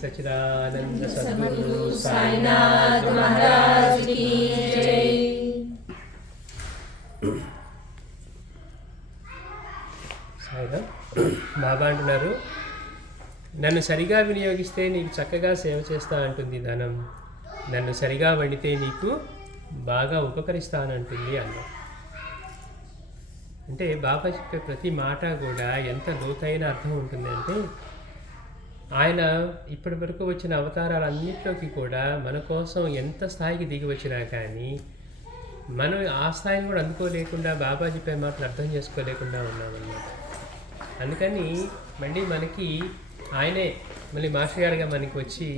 सच्चिदानंद सद्गुरु साईनाथ महाराज की जय। సాయిరామ్. బాబా అంటున్నారు, నన్ను సరిగా వినియోగిస్తే నీకు చక్కగా సేవ చేస్తా అంటుంది ధనం, నన్ను సరిగా వండితే నీకు బాగా ఉపకరిస్తానంటుంది అన్నం. అంటే బాబా చెప్పే ప్రతి మాట కూడా ఎంత లోతైన అర్థం ఉంటుందంటే, ఆయన ఇప్పటి వరకు వచ్చిన అవతారాలన్నింటిలోకి కూడా మన కోసం ఎంత స్థాయికి దిగి వచ్చినా కానీ మనం ఆ స్థాయిని కూడా అందుకోలేకుండా బాబా చెప్పే మాటలు అర్థం చేసుకోలేకుండా ఉన్నామన్నమాట. అందుకని మళ్ళీ మనకి ఆయనే మళ్ళీ మాస్టర్ గారుగా మనకి వచ్చి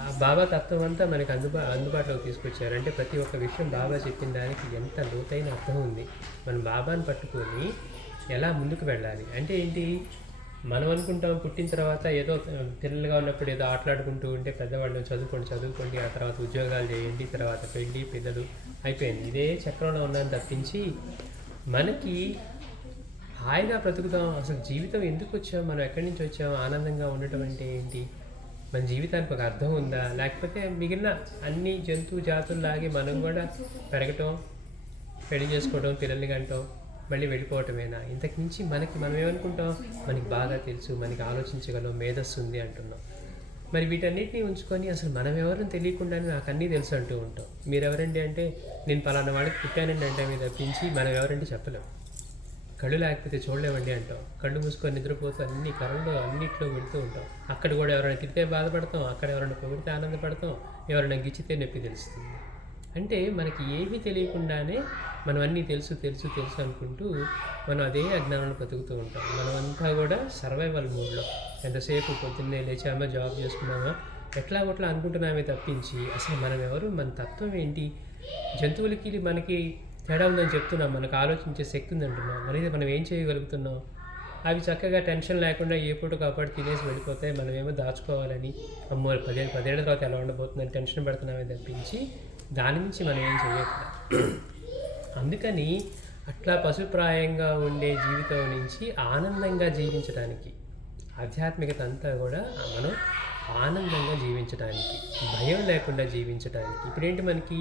ఆ బాబా తత్వం అంతా మనకి అందుబాటులోకి తీసుకొచ్చారు. అంటే ప్రతి ఒక్క విషయం బాబా చెప్పిన దానికి ఎంత లోతైన అర్థం ఉంది. మనం బాబాని పట్టుకొని ఎలా ముందుకు వెళ్ళాలి అంటే ఏంటి, మనం అనుకుంటాం పుట్టిన తర్వాత ఏదో పిల్లలుగా ఉన్నప్పుడు ఏదో ఆటలాడుకుంటూ ఉంటే పెద్దవాళ్ళు చదువుకోండి, ఆ తర్వాత ఉద్యోగాలు చేయండి, తర్వాత పెళ్ళి పిల్లలు అయిపోయింది, ఇదే చక్రంలో ఉన్నాను తప్పించి మనకి హాయిగా బ్రతుకుతాం. అసలు జీవితం ఎందుకు వచ్చాం, మనం ఎక్కడి నుంచి వచ్చాం, ఆనందంగా ఉండటం అంటే ఏంటి, మన జీవితానికి ఒక అర్థం ఉందా, లేకపోతే మిగిలిన అన్ని జంతు జాతుల్లాగే మనం కూడా పెరగటం, పెళ్లి చేసుకోవడం, పిల్లల్ని కంటాం, మళ్ళీ వెళ్ళిపోవటమేనా? ఇంతకు మించి మనం ఏమనుకుంటాం, మనకి బాగా తెలుసు, మనకి ఆలోచించగలం, మేధస్సు ఉంది అంటున్నాం. మరి వీటన్నిటిని ఉంచుకొని అసలు మనం ఎవరిని తెలియకుండానే నాకు అన్నీ తెలుసు అంటూ ఉంటాం. మీరెవరండి అంటే నేను పలానా వాడికి పుట్టానండి అంటే మీద తప్పించి మనం ఎవరంటే చెప్పలేం. కళ్ళు లేకపోతే చూడలేమండి అంటాం. కళ్ళు మూసుకొని నిద్రపోతూ అన్ని కళ్ళు అన్నిట్లో వెళుతూ ఉంటాం. అక్కడ కూడా ఎవరైనా తిరిగితే బాధపడతాం, అక్కడ ఎవరైనా పొగిడితే ఆనందపడతాం, ఎవరైనా గిచ్చితే నొప్పి తెలుస్తుంది. అంటే మనకి ఏమీ తెలియకుండానే మనం అన్నీ తెలుసు అనుకుంటూ మనం అదే అజ్ఞానంలో బతుకుతూ ఉంటాం. మనమంతా కూడా సర్వైవల్ మోడ్లో ఎంతసేపు పొద్దున్నే లేచామా, జాబ్ చేసుకున్నామా, ఎట్లా అనుకుంటున్నామే తప్పించి అసలు మనం ఎవరు, మన తత్వం ఏంటి, జంతువులకి మనకి తేడా ఉందని చెప్తున్నాం, మనకు ఆలోచించే శక్తి ఉందంటున్నాం. మరి మనం ఏం చేయగలుగుతున్నాం? అవి చక్కగా టెన్షన్ లేకుండా ఏ పూట కాపాడు తినేసి వెళ్ళిపోతాయి. మనమేమో దాచుకోవాలని, అమ్మో 10 ఏళ్ళ తర్వాత ఎలా ఉండబోతుందని టెన్షన్ పెడుతున్నామే తప్పించి దాని నుంచి మనం ఏం చేయట్లేదు. అందుకని అట్లా పశుప్రాయంగా ఉండే జీవితం నుంచి ఆనందంగా జీవించడానికి, ఆధ్యాత్మికత అంతా కూడా మనం ఆనందంగా జీవించడానికి, భయం లేకుండా జీవించడానికి. ఇప్పుడేంటి మనకి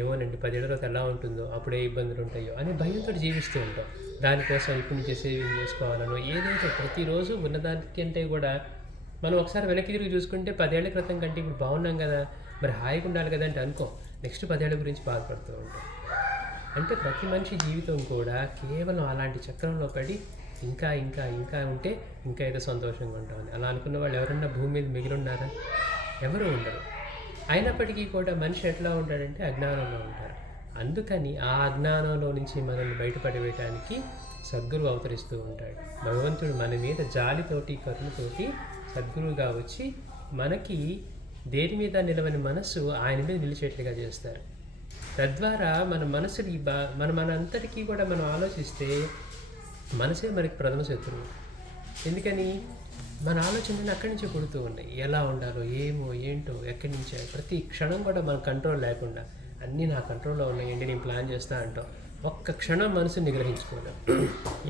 ఏమోనండి 10 ఏళ్ళ తర్వాత ఎలా ఉంటుందో, అప్పుడే ఇబ్బందులు ఉంటాయో అనే భయంతో జీవిస్తూ ఉంటాం. దానికోసం ఇప్పటి నుంచే సేవింగ్ చేసుకోవాలనో ఏదైతే ప్రతిరోజు ఉన్నదానికంటే కూడా మనం ఒకసారి వెనక్కి తిరిగి చూసుకుంటే 10 ఏళ్ల క్రితం కంటే ఇప్పుడు బాగున్నాం కదా, మరి హాయిగా ఉండాలి కదా అంటే అనుకో, నెక్స్ట్ 10 ఏళ్ళ గురించి బాధపడుతూ ఉంటాం. అంటే ప్రతి మనిషి జీవితం కూడా కేవలం అలాంటి చక్రంలో పడి ఇంకా ఉంటే ఇంకా ఏదో సంతోషంగా ఉంటామని అలా అనుకున్న వాళ్ళు ఎవరన్నా భూమి మీద మిగిలి ఉన్నారా? ఎవరు ఉండరు. అయినప్పటికీ కూడా మనిషి ఎట్లా ఉంటాడంటే అజ్ఞానంలో ఉంటారు. అందుకని ఆ అజ్ఞానంలో నుంచి మనల్ని బయటపడవేయటానికి సద్గురువు అవతరిస్తూ ఉంటాడు. భగవంతుడు మన మీద జాలితోటి కరుణతోటి సద్గురువుగా వచ్చి మనకి దేని మీద నిలవని మనస్సు ఆయన మీద నిలిచేట్లుగా చేస్తారు. తద్వారా మన మనసుని మనంతటికీ కూడా మనం ఆలోచిస్తే మనసే మనకి ప్రథమ శత్రువు. ఎందుకని మన ఆలోచనలు అక్కడి నుంచే పుడుతూ ఉంటాయి. ఎలా ఉండాలో, ఏమో ఏంటో, ఎక్కడి నుంచో ప్రతి క్షణం కూడా మన కంట్రోల్ లేకుండా అన్నీ నా కంట్రోల్లో ఉన్నాయండి, నేను ప్లాన్ చేస్తా అంటాం. ఒక్క క్షణం మనసుని నిగ్రహించుకోలేం.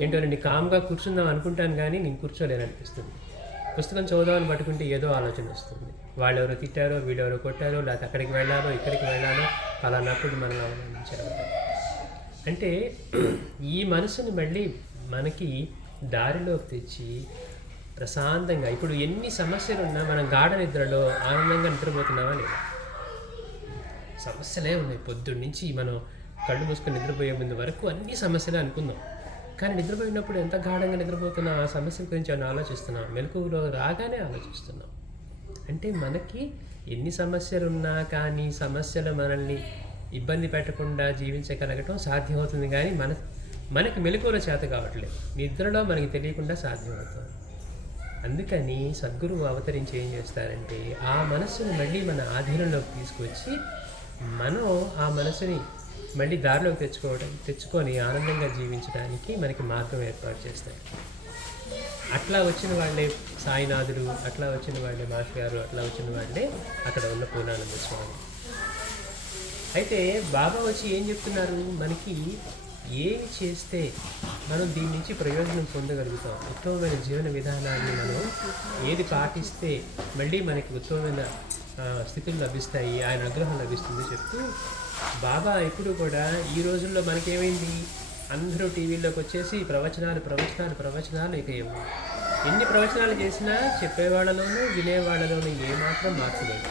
ఏంటో నేను కామ్గా కూర్చుందాం అనుకుంటాను కానీ నేను కూర్చోలేను అనిపిస్తుంది. పుస్తకం చదువుదామని పట్టుకుంటే ఏదో ఆలోచన వస్తుంది. వాళ్ళు ఎవరో తిట్టారో, వీడెవరో కొట్టారో, లేకపోతే అక్కడికి వెళ్ళాలో, ఇక్కడికి వెళ్ళాలో, అలానప్పుడు మనం అవలంబించారు. అంటే ఈ మనసుని మళ్ళీ మనకి దారిలోకి తెచ్చి ప్రశాంతంగా, ఇప్పుడు ఎన్ని సమస్యలు ఉన్నా మనం గాఢ నిద్రలో ఆనందంగా నిద్రపోతున్నామా లేదా? సమస్యలే ఉన్నాయి. పొద్దున్నుంచి మనం కళ్ళు మూసుకొని నిద్రపోయే ముందు వరకు అన్ని సమస్యలే అనుకుందాం. కానీ నిద్రపోయినప్పుడు ఎంత గాఢంగా నిద్రపోతున్నాం, ఆ సమస్యల గురించి ఏమైనా ఆలోచిస్తున్నాం, మెలకువలో రాగానే ఆలోచిస్తున్నాం. అంటే మనకి ఎన్ని సమస్యలు ఉన్నా కానీ సమస్యలు మనల్ని ఇబ్బంది పెట్టకుండా జీవించగలగటం సాధ్యమవుతుంది. కానీ మనకి మెలకువల చేత కావట్లేదు, నిద్రలో మనకి తెలియకుండా సాధ్యమవుతుంది. అందుకని సద్గురువు అవతరించి ఏం చేస్తారంటే ఆ మనస్సును మళ్ళీ మన ఆధీనంలోకి తీసుకొచ్చి మనం ఆ మనసుని మళ్ళీ దారిలోకి తెచ్చుకొని ఆనందంగా జీవించడానికి మనకి మార్గం ఏర్పాటు చేస్తారు. అట్లా వచ్చిన వాళ్ళే సాయినాథుడు, అట్లా వచ్చిన వాళ్ళే మాస్టర్ గారు, అట్లా వచ్చిన వాళ్ళే అక్కడ ఉన్న పూర్ణానంద స్వామి. అయితే బాబా వచ్చి ఏం చెప్తున్నారు, మనకి ఏమి చేస్తే మనం దీని నుంచి ప్రయోజనం పొందగలుగుతాం, ఉత్తమమైన జీవన విధానాన్ని మనం ఏది పాటిస్తే మళ్ళీ మనకి ఉత్తమమైన స్థితులు లభిస్తాయి, ఆయన అనుగ్రహం లభిస్తుంది చెప్తూ బాబా ఎప్పుడు కూడా ఈ రోజుల్లో మనకేమైంది, అందరూ టీవీల్లోకి వచ్చేసి ప్రవచనాలు ఇక ఏమో ఎన్ని ప్రవచనాలు చేసినా చెప్పేవాళ్ళలోనూ వినేవాళ్ళలోనూ ఏమాత్రం మార్పు లేదు.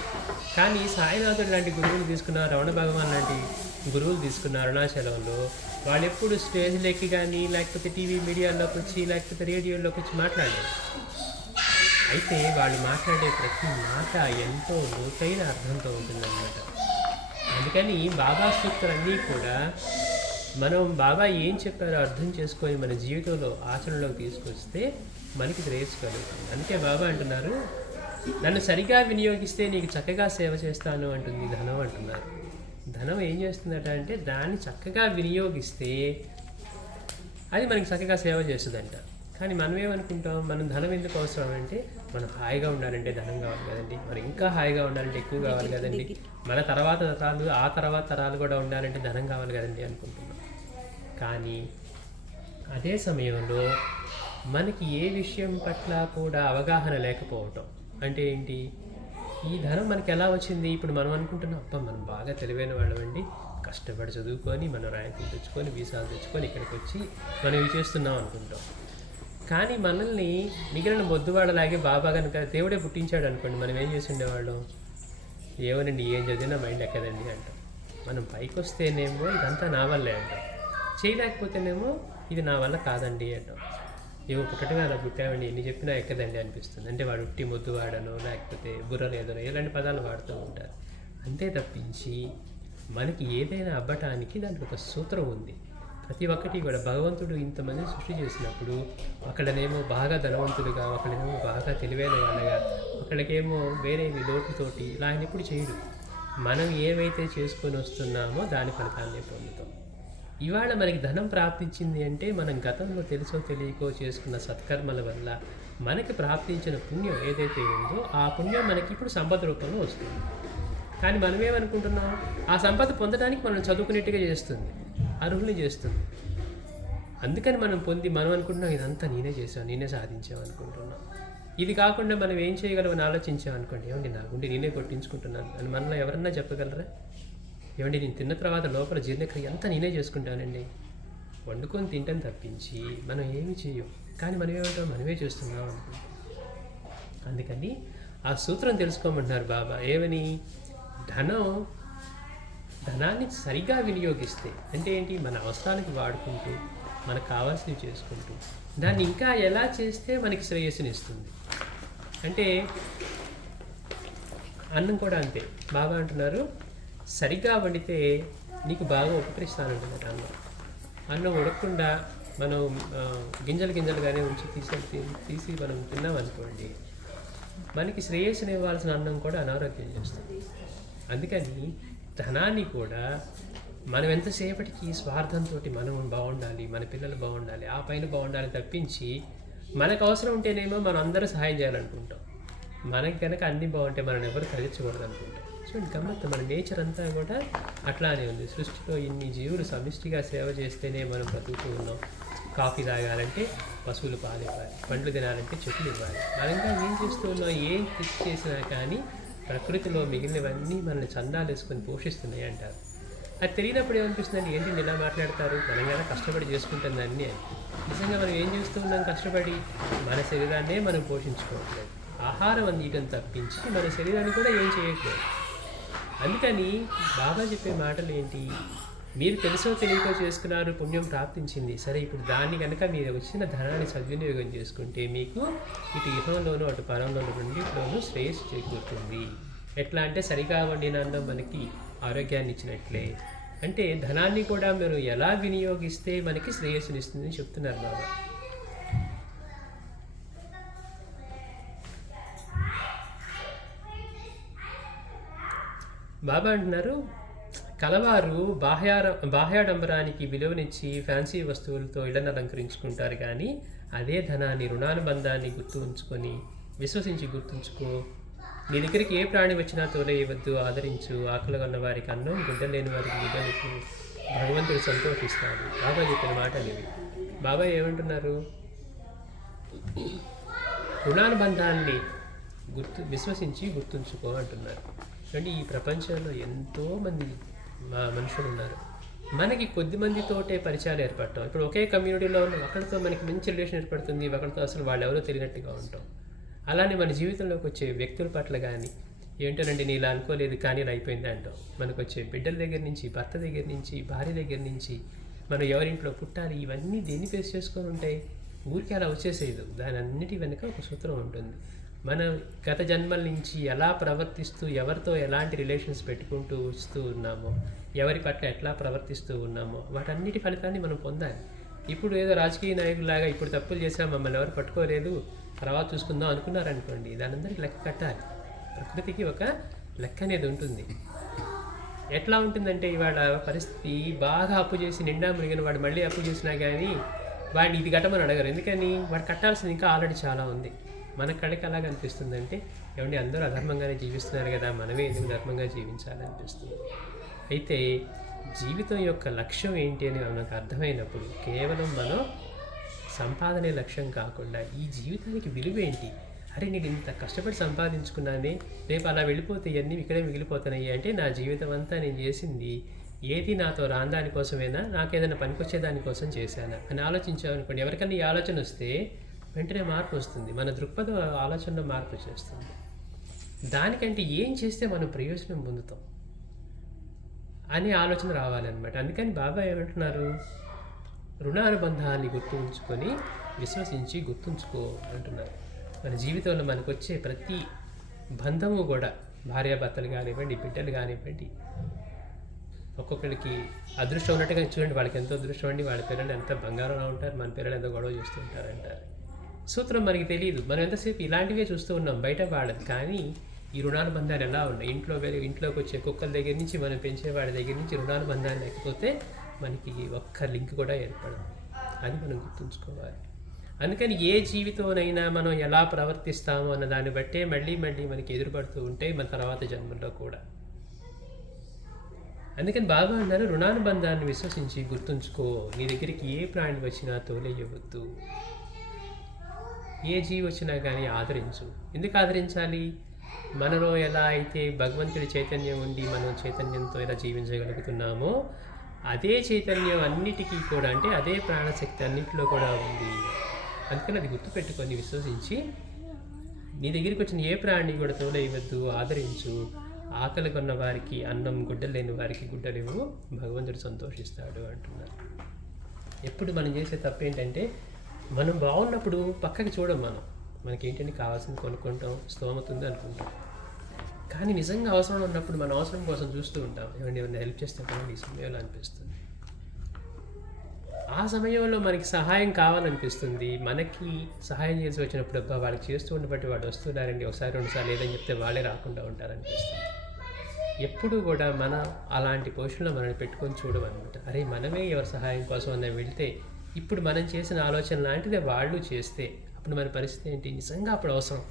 కానీ సాయినాథుడు లాంటి గురువులు తీసుకున్న, రమణ భగవాన్ లాంటి గురువులు తీసుకున్న అరుణాచలంలో వాళ్ళు ఎప్పుడు స్టేజ్లోకి కానీ లేకపోతే టీవీ మీడియాలోకి వచ్చి లేకపోతే రేడియోలోకి వచ్చి మాట్లాడారు. అయితే వాళ్ళు మాట్లాడే ప్రతి మాట ఎంతో లోతైన అర్థంతో ఉంటుందన్నమాట. అందుకని బాబా సూత్రాలన్నీ కూడా మనం బాబా ఏం చెప్పారో అర్థం చేసుకొని మన జీవితంలో ఆచరణలోకి తీసుకొస్తే మనకి శ్రేయస్సు కలుగుతుంది. అందుకే బాబా అంటున్నారు, నన్ను సరిగా వినియోగిస్తే నీకు చక్కగా సేవ చేస్తాను అంటుంది ధనం అంటున్నారు. ధనం ఏం చేస్తుందట అంటే దాన్ని చక్కగా వినియోగిస్తే అది మనకి చక్కగా సేవ చేస్తుందంట. కానీ మనం ఏమనుకుంటాం, మనం ధనం ఎందుకు అవసరం అంటే మనం హాయిగా ఉండాలంటే ధనం కావాలి కదండి, మనం ఇంకా హాయిగా ఉండాలంటే ఎక్కువ కావాలి కదండి, మన తర్వాత తరాలు ఆ తర్వాత తరాలు కూడా ఉండాలంటే ధనం కావాలి కదండి అనుకుంటున్నాం. కానీ అదే సమయంలో మనకి ఏ విషయం పట్ల కూడా అవగాహన లేకపోవటం అంటే ఏంటి, ఈ ధనం మనకి ఎలా వచ్చింది, ఇప్పుడు మనం అనుకుంటున్నాం అబ్బా మనం బాగా తెలివైన వాళ్ళమండి, కష్టపడి చదువుకొని మనం ర్యాంకులు తెచ్చుకొని వీసాలు తెచ్చుకొని ఇక్కడికి వచ్చి మనం ఇవి చేస్తున్నాం అనుకుంటాం. కానీ మనల్ని మిగిలిన మొద్దువాళ్ళలాగే బాబా కనుక దేవుడే పుట్టించాడు అనుకోండి, మనం ఏం చేసి ఉండేవాళ్ళం, ఏమోనండి ఏం చదివినా మైండ్ ఎక్కదండి అంటాం. మనం పైకి వస్తేనేమో ఇదంతా నా వల్లే అంటాం, చేయలేకపోతేనేమో ఇది నా వల్ల కాదండి అంటాం. ఏమో పుట్టటమే అలా పుట్టామండి ఎన్ని చెప్పినా ఎక్కదండి అనిపిస్తుంది. అంటే వాడు ఉట్టి మొద్దు వాడనో లేకపోతే బుర్ర లేదనో ఇలాంటి పదాలు వాడుతూ ఉంటారు. అంతే తప్పించి మనకి ఏదైనా అవ్వటానికి దానికి ఒక సూత్రం ఉంది. ప్రతి ఒక్కటి కూడా భగవంతుడు ఇంతమంది సృష్టి చేసినప్పుడు ఒకళ్ళనేమో బాగా ధనవంతులుగా, ఒకళ్ళనేమో బాగా తెలివైన వాళ్ళగా, ఒకళ్ళకేమో వేరే లోటుతోటి ఇలా ఆయన ఎప్పుడు చేయడు. మనం ఏవైతే చేసుకొని వస్తున్నామో దాని ఫలితాన్ని పొందుతాం. ఇవాళ మనకి ధనం ప్రాప్తించింది అంటే మనం గతంలో తెలుసో తెలియకో చేసుకున్న సత్కర్మల వల్ల మనకి ప్రాప్తించిన పుణ్యం ఏదైతే ఉందో ఆ పుణ్యం మనకి ఇప్పుడు సంపద రూపంలో వస్తుంది. కానీ మనం ఏమనుకుంటున్నాం, ఆ సంపద పొందడానికి మనం చదువుకునేట్టుగా చేస్తుంది, అర్హుల్ని చేస్తుంది. అందుకని మనం అనుకుంటున్నాం ఇదంతా నేనే చేసాం, నేనే సాధించాం అనుకుంటున్నాం. ఇది కాకుండా మనం ఏం చేయగలమని ఆలోచించాం అనుకోండి, ఏమండి నా గుండె నేనే కొట్టించుకుంటున్నాను అని మనలో ఎవరన్నా చెప్పగలరా? ఏమండి నేను తిన్న తర్వాత లోపల జీర్ణక్రియ అంతా నేనే చేసుకుంటానండి, వండుకొని తింటాను తప్పించి మనం ఏమీ చేయం. కానీ మనం ఏమంటాం, మనమే చేస్తున్నాం అనుకుంటాం. అందుకని ఆ సూత్రం తెలుసుకోమంటున్నారు బాబా. ఏమని, ధనాన్ని సరిగా వినియోగిస్తే అంటే ఏంటి, మన అవసరానికి వాడుకుంటూ మనకు కావాల్సినవి చేసుకుంటూ దాన్ని ఇంకా ఎలా చేస్తే మనకి శ్రేయస్సునిస్తుంది. అంటే అన్నం కూడా అంతే. బాబా అంటున్నారు సరిగ్గా వండితే నీకు బాగా ఉపకరిస్తానంటున్నారు. అన్నం ఉడకకుండా మనం గింజలుగానే ఉంచి తీసి మనం తిన్నామనుకోండి, మనకి శ్రేయస్సుని ఇవ్వాల్సిన అన్నం కూడా అనారోగ్యం చేస్తుంది. అందుకని ధనాన్ని కూడా మనం ఎంతసేపటికి స్వార్థంతో మనం బాగుండాలి, మన పిల్లలు బాగుండాలి, ఆ పైన బాగుండాలి తప్పించి మనకు అవసరం ఉంటేనేమో మనం అందరూ సహాయం చేయాలనుకుంటాం. మనకి కనుక అన్నీ బాగుంటే మనం ఎవరు ఖరీదించకూడదు అనుకుంటాం. చూడండి గమ్మత్తు, మన నేచర్ అంతా కూడా అట్లానే ఉంది. సృష్టిలో ఇన్ని జీవులు సమిష్టిగా సేవ చేస్తేనే మనం బ్రతుకుతూ ఉన్నాం. కాఫీ తాగాలంటే పశువులు పాలు ఇవ్వాలి, పండ్లు తినాలంటే చెట్లు ఇవ్వాలి. మనగా ఏం చేస్తూ ఉన్నాం, ఏం కృషి చేసినా కానీ ప్రకృతిలో మిగిలినవన్నీ మనల్ని చందాలు వేసుకొని పోషిస్తున్నాయి అంటారు. అది తెలియనప్పుడు ఏమనిపిస్తుందండి, ఏంటి ఇలా మాట్లాడతారు, తెలంగాణ కష్టపడి చేసుకుంటుంది అన్నీ అని. నిజంగా మనం ఏం చేస్తూ ఉన్నాం, కష్టపడి మన శరీరాన్నే మనం పోషించుకోవట్లేదు, ఆహారం అందియటం తప్పించి మన శరీరాన్ని కూడా ఏం చేయట్లేదు. అందుకని బాబా చెప్పే మాటలు ఏంటి, మీరు తెలుసో తెలియకో చేసుకున్నారు, పుణ్యం ప్రాప్తించింది, సరే ఇప్పుడు దాన్ని కనుక మీరు వచ్చిన ధనాన్ని సద్వినియోగం చేసుకుంటే మీకు ఇటు ఇహంలోనూ అటు పరంలోనూ రెండింటిలోనూ శ్రేయస్సు చేకూరుతుంది. ఎట్లా అంటే సరిగా వండిన అన్నం మనకి ఆరోగ్యాన్ని ఇచ్చినట్లే, అంటే ధనాన్ని కూడా మీరు ఎలా వినియోగిస్తే మనకి శ్రేయస్సునిస్తుందని చెప్తున్నారు బాబా. బాబా అంటున్నారు, కలవారు బాహ్యాడంబరానికి విలువనిచ్చి ఫ్యాన్సీ వస్తువులతో ఇళ్లను అలంకరించుకుంటారు, కానీ అదే ధనాన్ని రుణానుబంధాన్ని విశ్వసించి గుర్తుంచుకో. నీ దగ్గరికి ఏ ప్రాణి వచ్చినా తోలేయవద్దు, ఆదరించు. ఆకలి ఉన్న వారికి అన్నం, గుడ్డ లేని వారికి గుడ్డలకు, భగవంతుడు సంతోషిస్తాడు. బాబా చెప్పిన మాటలు ఇవి. బాబా ఏమంటున్నారు? రుణానుబంధాన్ని విశ్వసించి గుర్తుంచుకో అంటున్నారు. అంటే ఈ ప్రపంచంలో ఎంతోమంది మనుషులు ఉన్నారు. మనకి కొద్ది మందితోటే పరిచయాలు ఏర్పడటం. ఇప్పుడు ఒకే కమ్యూనిటీలో ఉన్న ఒకరితో మనకి మంచి రిలేషన్ ఏర్పడుతుంది, ఒకరితో అసలు వాళ్ళు ఎవరో తెలియనట్టుగా ఉంటాం. అలానే మన జీవితంలోకి వచ్చే వ్యక్తుల పట్ల కానీ ఏంటోనండి నేను ఇలా అనుకోలేదు కానీ ఇలా అయిపోయింది అంటాం. మనకు వచ్చే బిడ్డల దగ్గర నుంచి, భర్త దగ్గర నుంచి, భార్య దగ్గర నుంచి, మనం ఎవరింట్లో పుట్టాలి, ఇవన్నీ దేన్ని ఫేస్ చేసుకొని ఉంటాయి. ఊరికి అలా వచ్చేసేది. దాని అన్నిటి వెనుక ఒక సూత్రం ఉంటుంది. మనం గత జన్మల నుంచి ఎలా ప్రవర్తిస్తూ, ఎవరితో ఎలాంటి రిలేషన్స్ పెట్టుకుంటూ వస్తూ ఉన్నామో, ఎవరి పట్ల ఎట్లా ప్రవర్తిస్తూ ఉన్నామో వాటన్నిటి ఫలితాన్ని మనం పొందాలి. ఇప్పుడు ఏదో రాజకీయ నాయకులాగా ఇప్పుడు తప్పులు చేసాం, మమ్మల్ని ఎవరు పట్టుకోలేదు, తర్వాత చూసుకుందాం అనుకున్నారనుకోండి, దాని అందరికీ లెక్క కట్టాలి. ప్రకృతికి ఒక లెక్క అనేది ఉంటుంది. ఎట్లా ఉంటుందంటే ఇవాళ పరిస్థితి బాగా అప్పు చేసి నిండా మునిగిన వాడు మళ్ళీ అప్పు చేసినా కానీ వాడిని ఇది కట్టమని అడగరు. ఎందుకని? వాడు కట్టాల్సింది ఇంకా ఆల్రెడీ చాలా ఉంది. మన కళకి అలాగ అనిపిస్తుందంటే ఏమంటే అందరూ అధర్మంగానే జీవిస్తున్నారు కదా, మనమే ఎందుకు ధర్మంగా జీవించాలనిపిస్తుంది. అయితే జీవితం యొక్క లక్ష్యం ఏంటి అని మనకు అర్థమైనప్పుడు కేవలం మనం సంపాదనే లక్ష్యం కాకుండా ఈ జీవితానికి విలువ ఏంటి, అరే నేను ఇంత కష్టపడి సంపాదించుకున్నానే, రేపు అలా వెళ్ళిపోతే ఇవన్నీ ఇక్కడే మిగిలిపోతున్నాయి అంటే నా జీవితం అంతా నేను చేసింది ఏది నాతో రాని దానికోసమేనా, నాకేదైనా పనికొచ్చే దానికోసం చేశానా అని ఆలోచించామనుకోండి. ఎవరికైనా ఈ ఆలోచన వస్తే వెంటనే మార్పు వస్తుంది. మన దృక్పథ ఆలోచనలో మార్పు చేస్తుంది. దానికంటే ఏం చేస్తే మనం ప్రయోజనం పొందుతాం అనే ఆలోచన రావాలన్నమాట. అందుకని బాబా ఏమంటున్నారు? రుణానుబంధాన్ని గుర్తుంచుకొని విశ్వసించి గుర్తుంచుకో అంటున్నారు. మన జీవితంలో మనకు వచ్చే ప్రతి బంధము కూడా భార్యాభర్తలు కానివ్వండి, బిడ్డలు కానివ్వండి, ఒక్కొక్కరికి అదృష్టం ఉన్నట్టుగా చూడండి, వాళ్ళకి ఎంతో అదృష్టం అండి, వాళ్ళ పిల్లలు ఎంత బంగారంలో ఉంటారు, మన పిల్లలు ఎంతో గొడవ చేస్తూ ఉంటారంటారు. సూత్రం మనకి తెలియదు. మనం ఎంతసేపు ఇలాంటివే చూస్తూ ఉన్నాం, బయట వాళ్ళది. కానీ ఈ రుణానుబంధాలు ఎలా ఉన్నాయి? ఇంట్లోకి వచ్చే కుక్కల దగ్గర నుంచి, మనం పెంచేవాడి దగ్గర నుంచి రుణానుబంధాలు లేకపోతే మనకి ఒక్క లింక్ కూడా ఏర్పడదు. అది మనం గుర్తుంచుకోవాలి. అందుకని ఏ జీవితంనైనా మనం ఎలా ప్రవర్తిస్తామో అన్న దాన్ని బట్టే మళ్ళీ మనకి ఎదురుపడుతూ ఉంటాయి మన తర్వాత జన్మల్లో కూడా. అందుకని బాబా అన్నారు, రుణానుబంధాన్ని విశ్వసించి గుర్తుంచుకో. నీ దగ్గరికి ఏ ప్రాణి వచ్చినా తోలేయవద్దు, ఏ జీవి వచ్చినా కానీ ఆదరించు. ఎందుకు ఆదరించాలి? మనలో ఎలా అయితే భగవంతుడి చైతన్యం ఉండి మనం చైతన్యంతో ఎలా జీవించగలుగుతున్నామో అదే చైతన్యం అన్నిటికీ కూడా, అంటే అదే ప్రాణశక్తి అన్నింటిలో కూడా ఉంది. అందుకని అది గుర్తుపెట్టుకొని విశ్వసించి నీ దగ్గరికి వచ్చిన ఏ ప్రాణి కూడా తోలేయవద్దు, ఆదరించు. ఆకలి కొన్న వారికి అన్నం, గుడ్డలు లేని వారికి గుడ్డలేవు, భగవంతుడు సంతోషిస్తాడు అంటున్నారు. ఎప్పుడు మనం చేసే తప్పు ఏంటంటే మనం బాగున్నప్పుడు పక్కకి చూడం. మనకేంటంటే కావాల్సింది కొనుక్కుంటాం, స్తోమత ఉంది అనుకుంటాం. కానీ నిజంగా అవసరం ఉన్నప్పుడు మన అవసరం కోసం చూస్తూ ఉంటాం. ఏమైనా హెల్ప్ చేస్తే ఈ సమయంలో అనిపిస్తుంది. ఆ సమయంలో మనకి సహాయం కావాలనిపిస్తుంది. మనకి సహాయం చేసి వచ్చినప్పుడు అబ్బా వాళ్ళకి చేస్తూ ఉండబట్టి వాడు వస్తున్నారండి, ఒకసారి రెండుసార్లు లేదని చెప్తే వాళ్ళే రాకుండా ఉంటారనిపిస్తుంది. ఎప్పుడు కూడా మనం అలాంటి పొజిషన్లో మనల్ని పెట్టుకొని చూడమన్నమాట. అరే మనమే ఎవరి సహాయం కోసం అన్న వెళ్తే ఇప్పుడు మనం చేసిన ఆలోచన లాంటిదే వాళ్ళు చేస్తే అప్పుడు మన పరిస్థితి ఏంటి? నిజంగా అప్పుడు అవసరం.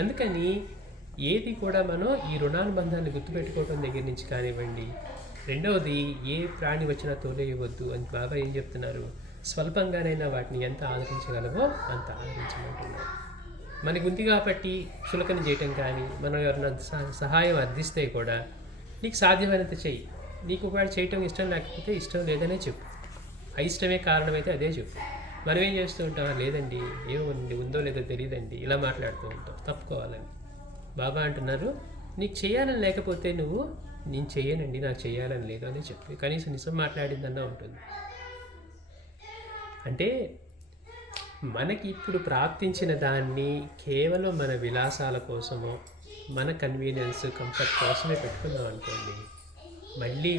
అందుకని ఏది కూడా మనం ఈ రుణానుబంధాన్ని గుర్తుపెట్టుకోవడం దగ్గర నుంచి కానివ్వండి. రెండవది, ఏ ప్రాణి వచ్చినా తోలేయవద్దు అని బాబా ఏం చెప్తున్నారు? స్వల్పంగానైనా వాటిని ఎంత ఆదరించగలవో అంత ఆదరించమంటున్నారు. మనకు ఉంది కాబట్టి క్షులకన చేయటం కానీ, మనం ఎవరైనా సహాయం అర్థిస్తే కూడా నీకు సాధ్యమైనంత చెయ్యి. నీకు ఒకవేళ చేయటం ఇష్టం లేకపోతే ఇష్టం లేదనే చెప్పు. అయిష్టమే కారణమైతే అదే చెప్పు. మనం ఏం చేస్తూ ఉంటాం? లేదండి, ఏముంది, ఉందో లేదో తెలియదండి, ఇలా మాట్లాడుతూ ఉంటాం తప్పుకోవాలని. బాబా అంటున్నారు, నీకు చేయాలని లేకపోతే నువ్వు నేను చెయ్యనండి, నాకు చేయాలని లేదు అని చెప్పి కనీసం నిజం మాట్లాడిందన్నా ఉంటుంది. అంటే మనకి ఇప్పుడు ప్రాప్తించిన దాన్ని కేవలం మన విలాసాల కోసమో, మన కన్వీనియన్స్, కంఫర్ట్ కోసమే పెట్టుకున్నాం అనుకోండి, మళ్ళీ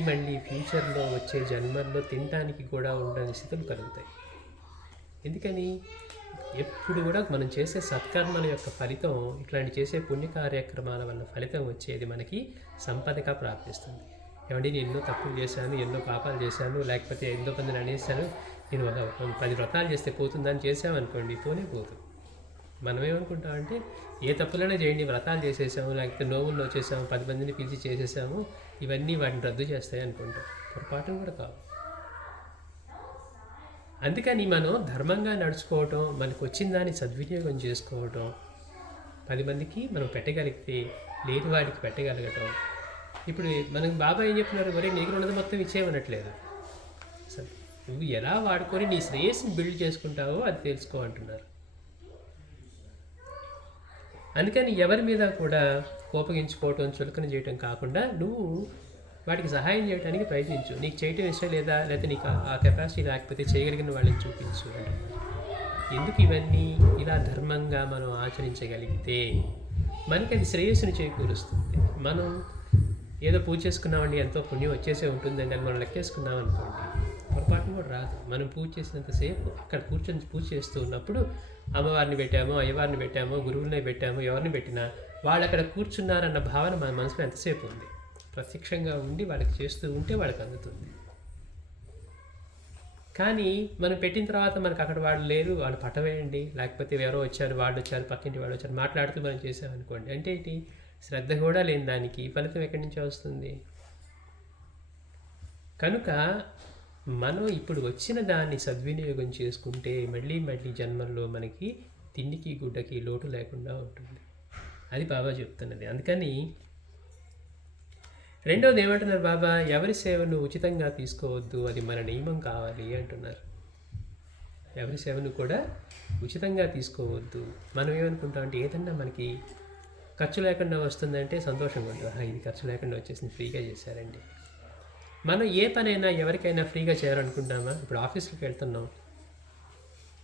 ఫ్యూచర్లో వచ్చే జన్మల్లో తినడానికి కూడా ఉండని స్థితులు కలుగుతాయి. ఎందుకని? ఎప్పుడు కూడా మనం చేసే సత్కర్మల యొక్క ఫలితం, ఇట్లాంటి చేసే పుణ్య కార్యక్రమాల వల్ల ఫలితం వచ్చేది మనకి సంపదగా ప్రాప్తిస్తుంది. ఏమంటే నేను ఎన్నో తప్పులు చేశాను, ఎన్నో పాపాలు చేశాను, లేకపోతే ఎంతో మందిని అనేసాను, నేను 10 వ్రతాలు చేస్తే పోతుందని చేసామనుకోండి, పోనే పోదు. మనం ఏమనుకుంటామంటే ఏ తప్పులైనా చేయండి, వ్రతాలు చేసేసాము, లేకపోతే నోవులు వచ్చేసాము, 10 మందిని పిలిచి చేసేసాము, ఇవన్నీ వాటిని రద్దు చేస్తాయి అనుకుంటాం. పొరపాటు కూడా కావు. అందుకని మనం ధర్మంగా నడుచుకోవటం, మనకు వచ్చిన దాన్ని సద్వినియోగం చేసుకోవటం, 10 మందికి మనం పెట్టగలిగితే లేని వాడికి పెట్టగలగటం. ఇప్పుడు మనకు బాబా ఏం చెప్తున్నారు, మరి నీకు ఉన్నది మొత్తం ఇచ్చేయమనట్లేదు. సరే, నువ్వు ఎలా వాడుకొని నీ శ్రేయస్సుని బిల్డ్ చేసుకుంటావో అది తెలుసుకో అంటున్నారు. అందుకని ఎవరి మీద కూడా కోపగించుకోవటం, చులకన చేయటం కాకుండా నువ్వు వాటికి సహాయం చేయడానికి ప్రయత్నించు. నీకు చేయటం ఇష్టం లేదా, లేకపోతే నీకు ఆ కెపాసిటీ లేకపోతే చేయగలిగిన వాళ్ళని చూపించు. ఎందుకు ఇవన్నీ ఇలా ధర్మంగా మనం ఆచరించగలిగితే మనకి అది శ్రేయస్సుని చేకూరుస్తుంది. మనం ఏదో పూజ చేసుకున్నామండి, ఎంతో పుణ్యం వచ్చేసే ఉంటుందండి అని మనం లెక్కేసుకున్నాం అనుకోండి, పొరపాటు కూడా రాదు. మనం పూజ చేసినంతసేపు అక్కడ కూర్చొని పూజ చేస్తూ ఉన్నప్పుడు అమ్మవారిని పెట్టామో, అయ్యవారిని పెట్టామో, గురువులనే పెట్టామో, ఎవరిని పెట్టినా వాళ్ళు అక్కడ కూర్చున్నారన్న భావన మన మనసులో ఎంతసేపు ఉంది. ప్రత్యక్షంగా ఉండి వాళ్ళకి చేస్తూ ఉంటే వాళ్ళకి అందుతుంది. కానీ మనం పెట్టిన తర్వాత మనకు అక్కడ వాళ్ళు లేరు, వాళ్ళు పట్టవేయండి, లేకపోతే ఎవరో వచ్చారు, వాళ్ళు వచ్చారు, పక్కింటి వాళ్ళు వచ్చారు, మాట్లాడుతూ మనం చేసామనుకోండి, అంటే ఏంటి, శ్రద్ధ కూడా లేని దానికి ఫలితం ఎక్కడి నుంచి వస్తుంది? కనుక మనం ఇప్పుడు వచ్చిన దాన్ని సద్వినియోగం చేసుకుంటే మళ్ళీ మళ్ళీ జన్మల్లో మనకి తిండికి గుడ్డకి లోటు లేకుండా ఉంటుంది. అది బాబా చెప్తున్నది. అందుకని రెండోది ఏమంటున్నారు బాబా, ఎవరి సేవను ఉచితంగా తీసుకోవద్దు, అది మన నియమం కావాలి అంటున్నారు. ఎవరి సేవను కూడా ఉచితంగా తీసుకోవద్దు. మనం ఏమనుకుంటాం అంటే ఏదన్నా మనకి ఖర్చు లేకుండా వస్తుందంటే సంతోషంగా ఉంటుంది. ఇది ఖర్చు లేకుండా వచ్చేసింది, ఫ్రీగా చేశారండి. మనం ఏ పనైనా ఎవరికైనా ఫ్రీగా చేయాలనుకుంటామా? ఇప్పుడు ఆఫీస్కి వెళ్తున్నాం,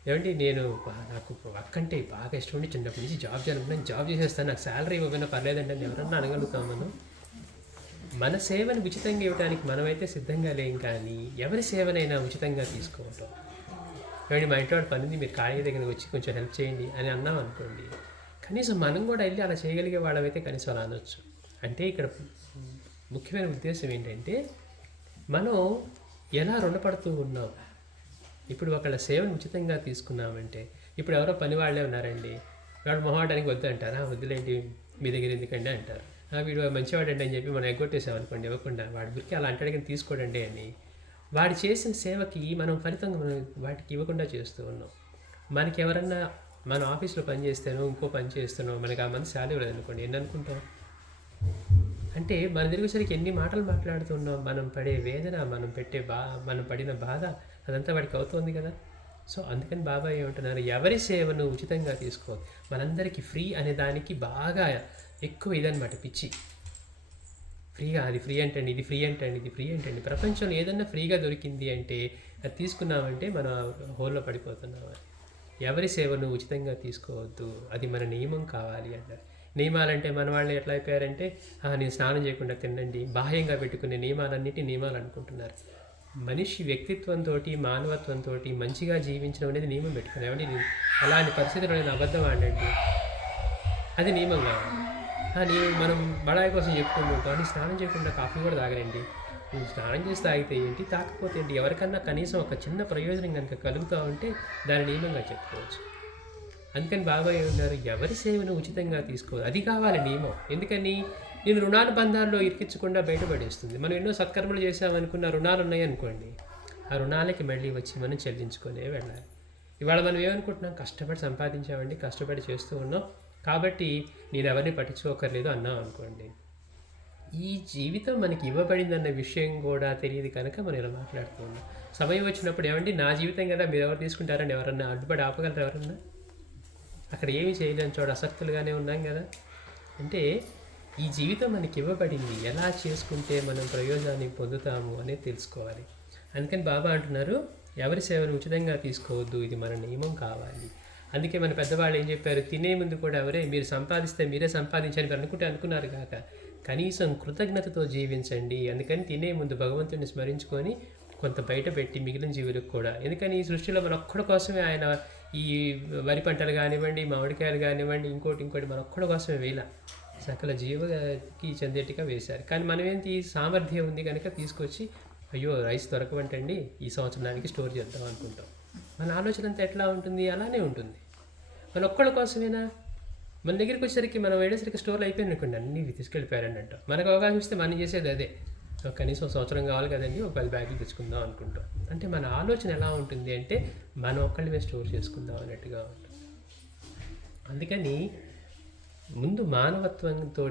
ఏమంటే నాకు వర్క్ అంటే బాగా ఇష్టం ఉండి చిన్నప్పటి నుంచి జాబ్ చేయాలనుకున్నాను, జాబ్ చేసేస్తాను, నాకు శాలరీ ఇవ్వకపోయినా పర్లేదండి అని ఎవరన్నా అనగలుగుతాం మనం? మన సేవను ఉచితంగా ఇవ్వడానికి మనమైతే సిద్ధంగా లేం, కానీ ఎవరి సేవనైనా ఉచితంగా తీసుకోవటం. ఏమండి మా ఇంట్లో పనిది, మీరు ఖాళీ దగ్గరికి వచ్చి కొంచెం హెల్ప్ చేయండి అని అన్నాం అనుకోండి, కనీసం మనం కూడా వెళ్ళి అలా చేయగలిగే వాళ్ళమైతే కనీసం అలా అనొచ్చు. అంటే ఇక్కడ ముఖ్యమైన ఉద్దేశం ఏంటంటే మనం ఎలా రుణపడుతూ ఉన్నాం. ఇప్పుడు ఒకళ్ళ సేవను ఉచితంగా తీసుకున్నామంటే, ఇప్పుడు ఎవరో పని వాళ్ళే ఉన్నారండి, వాడు మొహాడానికి వద్దు అంటారా, వద్దులేంటి మీ దగ్గర ఎందుకండి అంటారు. వీడు మంచివాడండి అని చెప్పి మనం ఎగ్గొట్టేసామనుకోండి, ఇవ్వకుండా, వాడి గురికి అలా అంటాడు కానీ తీసుకోడండి అని, వాడు చేసిన సేవకి మనం ఫలితంగా మనం వాటికి ఇవ్వకుండా చేస్తూ ఉన్నాం. మనకి ఎవరన్నా మన ఆఫీస్లో పని చేస్తేనో ఇంకో పని చేస్తానో మనకి ఆ మంది శాలరీ లేదనుకోండి, ఎన్ని అనుకుంటాం? అంటే మన తిరిగేసరికి ఎన్ని మాటలు మాట్లాడుతున్నాం, మనం పడే వేదన, మనం పడిన బాధ అదంతా వాడికి అవుతుంది కదా. సో అందుకని బాబా ఏమంటున్నారు, ఎవరి సేవను ఉచితంగా తీసుకోవాలి. మనందరికీ ఫ్రీ అనే దానికి బాగా ఎక్కువ ఇదనమాట, పిచ్చి. ఫ్రీగా, అది ఫ్రీ అంటండి, ఇది ఫ్రీ అంటండి, ఇది ఫ్రీ అంటండి. ప్రపంచంలో ఏదన్నా ఫ్రీగా దొరికింది అంటే అది తీసుకున్నామంటే మనం హోల్లో పడిపోతున్నాం. ఎవరి సేవను ఉచితంగా తీసుకోవద్దు, అది మన నియమం కావాలి అంటారు. నియమాలంటే మన వాళ్ళు ఎట్లా అయిపోయారంటే, నేను స్నానం చేయకుండా తినండి, బాహ్యంగా పెట్టుకునే నియమాలన్నిటి నియమాలు అనుకుంటున్నారు. మనిషి వ్యక్తిత్వంతో, మానవత్వంతో మంచిగా జీవించడం అనేది నియమం పెట్టుకుని, ఏమంటే అలాంటి పరిస్థితుల్లో నేను అబద్ధం ఆడండి, అది నియమం కావాలి. మనం బడాయి కోసం చెప్పుకుంటూ ఉంటాం, స్నానం చేయకుండా కాఫీ కూడా తాగరండి, నువ్వు స్నానం చేసి తాగితే ఏంటి, తాకపోతే ఏంటి, ఎవరికన్నా కనీసం ఒక చిన్న ప్రయోజనం కనుక కలుగుతూ ఉంటే దాని నియమంగా చెప్పుకోవచ్చు. అందుకని బాబా ఏమన్నారు, ఎవరి సేవను ఉచితంగా తీసుకోవాలి, అది కావాలి నియమం. ఎందుకని, నేను రుణానుబంధాల్లో ఇరికించకుండా బయటపడేస్తుంది. మనం ఎన్నో సత్కర్మలు చేసామనుకున్న రుణాలు ఉన్నాయనుకోండి, ఆ రుణాలకి మళ్ళీ వచ్చి మనం చెల్లించుకునే వెళ్ళాలి. ఇవాళ మనం ఏమనుకుంటున్నాం, కష్టపడి సంపాదించామండి, కష్టపడి చేస్తూ ఉన్నాం కాబట్టి నేను ఎవరిని పట్టించుకోకర్లేదు అన్నాం అనుకోండి, ఈ జీవితం మనకి ఇవ్వబడిందన్న విషయం కూడా తెలియదు కనుక మనం ఇలా మాట్లాడుతూ ఉన్నాం. సమయం వచ్చినప్పుడు ఏమండి నా జీవితం కదా, మీరు ఎవరు తీసుకుంటారని ఎవరన్నా అడ్డుపడి ఆపగలరు? ఎవరన్నా అక్కడ ఏమి చేయలేని చోట అసక్తులుగానే ఉన్నాం కదా. అంటే ఈ జీవితం మనకి ఇవ్వబడింది, ఎలా చేసుకుంటే మనం ప్రయోజనాన్ని పొందుతాము అనేది తెలుసుకోవాలి. అందుకని బాబా అంటున్నారు, ఎవరి సేవను ఉచితంగా తీసుకోవద్దు, ఇది మన నియమం కావాలి. అందుకే మన పెద్దవాళ్ళు ఏం చెప్పారు, తినే ముందు కూడా మీరు సంపాదిస్తే మీరే సంపాదించని అనుకున్నారు కాక కనీసం కృతజ్ఞతతో జీవించండి. అందుకని తినే ముందు భగవంతుడిని స్మరించుకొని కొంత బయట పెట్టి మిగిలిన జీవులకు కూడా, ఎందుకని ఈ సృష్టిలో మన ఒక్కడి కోసమే ఆయన ఈ వరి పంటలు కానివ్వండి, మామిడికాయలు కానివ్వండి, ఇంకోటి మన ఒక్కడి కోసమే వేయాల, సకల జీవకి చెందేట్టుగా వేశారు. కానీ మనం ఏంటి, సామర్థ్యం ఉంది కనుక తీసుకొచ్చి అయ్యో రైస్ దొరకవంటండి, ఈ సంవత్సరానికి స్టోర్ చేద్దాం అనుకుంటాం. మన ఆలోచన అంతా ఎట్లా ఉంటుంది, అలానే ఉంటుంది. మన ఒక్కళ్ళ కోసమేనా? మన దగ్గరికి వచ్చేసరికి మనం వెళ్ళేసరికి స్టోర్లు అయిపోయింది అనుకోండి, అన్నీ తీసుకెళ్ళిపోయారని అంటాం. మనకు అవకాశం ఇస్తే మనం చేసేది అదే. కనీసం సంవత్సరం కావాలి కదండి, ఒక 10 బ్యాగులు తెచ్చుకుందాం అనుకుంటాం. అంటే మన ఆలోచన ఎలా ఉంటుంది అంటే మనం ఒక్కళ్ళమే స్టోర్ చేసుకుందాం అన్నట్టుగా ఉంటుంది. అందుకని ముందు మానవత్వంతో,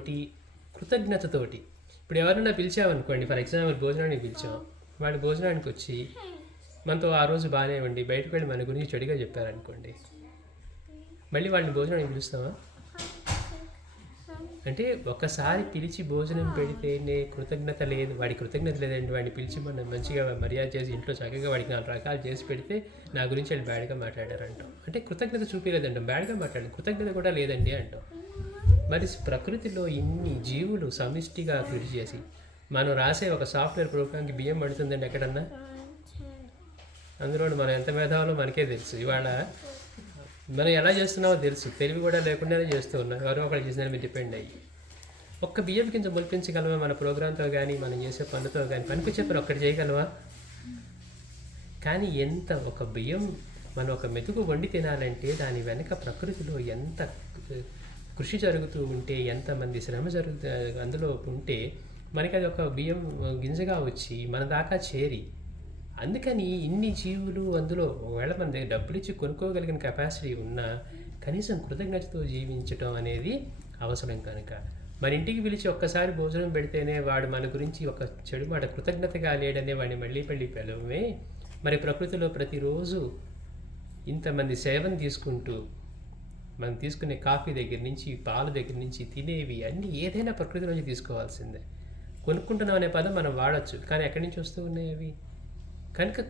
కృతజ్ఞతతోటి, ఇప్పుడు ఎవరైనా పిలిచామనుకోండి, ఫర్ ఎగ్జాంపుల్ భోజనానికి పిలిచాం, వాళ్ళు భోజనానికి వచ్చి మనతో ఆ రోజు బాగానే ఉండి బయటకు వెళ్ళి మన గురించి చెడుగా చెప్పారనుకోండి, మళ్ళీ వాళ్ళని భోజనానికి పిలుస్తామా? అంటే ఒకసారి పిలిచి భోజనం పెడితేనే కృతజ్ఞత లేదు, వాడి కృతజ్ఞత లేదండి. వాడిని పిలిచి మనం మంచిగా మర్యాద చేసి ఇంట్లో చక్కగా వాడికి 4 రకాలు చేసి పెడితే నా గురించి వాళ్ళు బ్యాడ్గా మాట్లాడారంటాం. అంటే కృతజ్ఞత చూపించలేదంటాం, బ్యాడ్గా మాట్లాడారు, కృతజ్ఞత కూడా లేదండి అంటాం. మరి ప్రకృతిలో ఇన్ని జీవులు సమిష్టిగా కృషి చేసి మనం రాసే ఒక సాఫ్ట్వేర్ ప్రోగ్రామ్కి బియ్యం పడుతుందండి ఎక్కడన్నా? అందులో మనం ఎంత మేధావులో మనకే తెలుసు. ఇవాళ మనం ఎలా చేస్తున్నామో తెలుసు, తెలివి కూడా లేకుండానే చేస్తూ ఉన్నాం. ఎవరో ఒకళ్ళు చేసిన మీద డిపెండ్ అయ్యి ఒక్క బియ్యం కింద మొలిపించగలవా? మన ప్రోగ్రాంతో కానీ మనం చేసే పనులతో కానీ పనికి పని ఒక్కటి చేయగలవా? కానీ ఎంత ఒక బియ్యం మనం ఒక మెతుకు వండి తినాలంటే దాని వెనక ప్రకృతిలో ఎంత కృషి జరుగుతూ ఉంటే, ఎంతమంది శ్రమ అందులో ఉంటే మనకి అది ఒక బియ్యం గింజగా వచ్చి మన దాకా చేరి, అందుకని ఇన్ని జీవులు అందులో ఒకవేళ మన దగ్గర డబ్బులు ఇచ్చి కొనుక్కోగలిగిన కెపాసిటీ ఉన్నా కనీసం కృతజ్ఞతతో జీవించడం అనేది అవసరం. కనుక మన ఇంటికి పిలిచి ఒక్కసారి భోజనం పెడితేనే వాడు మన గురించి ఒక చెడు మాట కృతజ్ఞతగా లేడనే వాడిని మళ్ళీ పిలవమే. మరి ప్రకృతిలో ప్రతిరోజు ఇంతమంది సేవను తీసుకుంటూ మనం తీసుకునే కాఫీ దగ్గర నుంచి, పాల దగ్గర నుంచి, తినేవి అన్నీ ఏదైనా ప్రకృతి నుంచి తీసుకోవాల్సిందే. కొనుక్కుంటున్నాం అనే పదం మనం వాడచ్చు, కానీ ఎక్కడి నుంచి వస్తూ ఉన్నాయి అవి? కనుక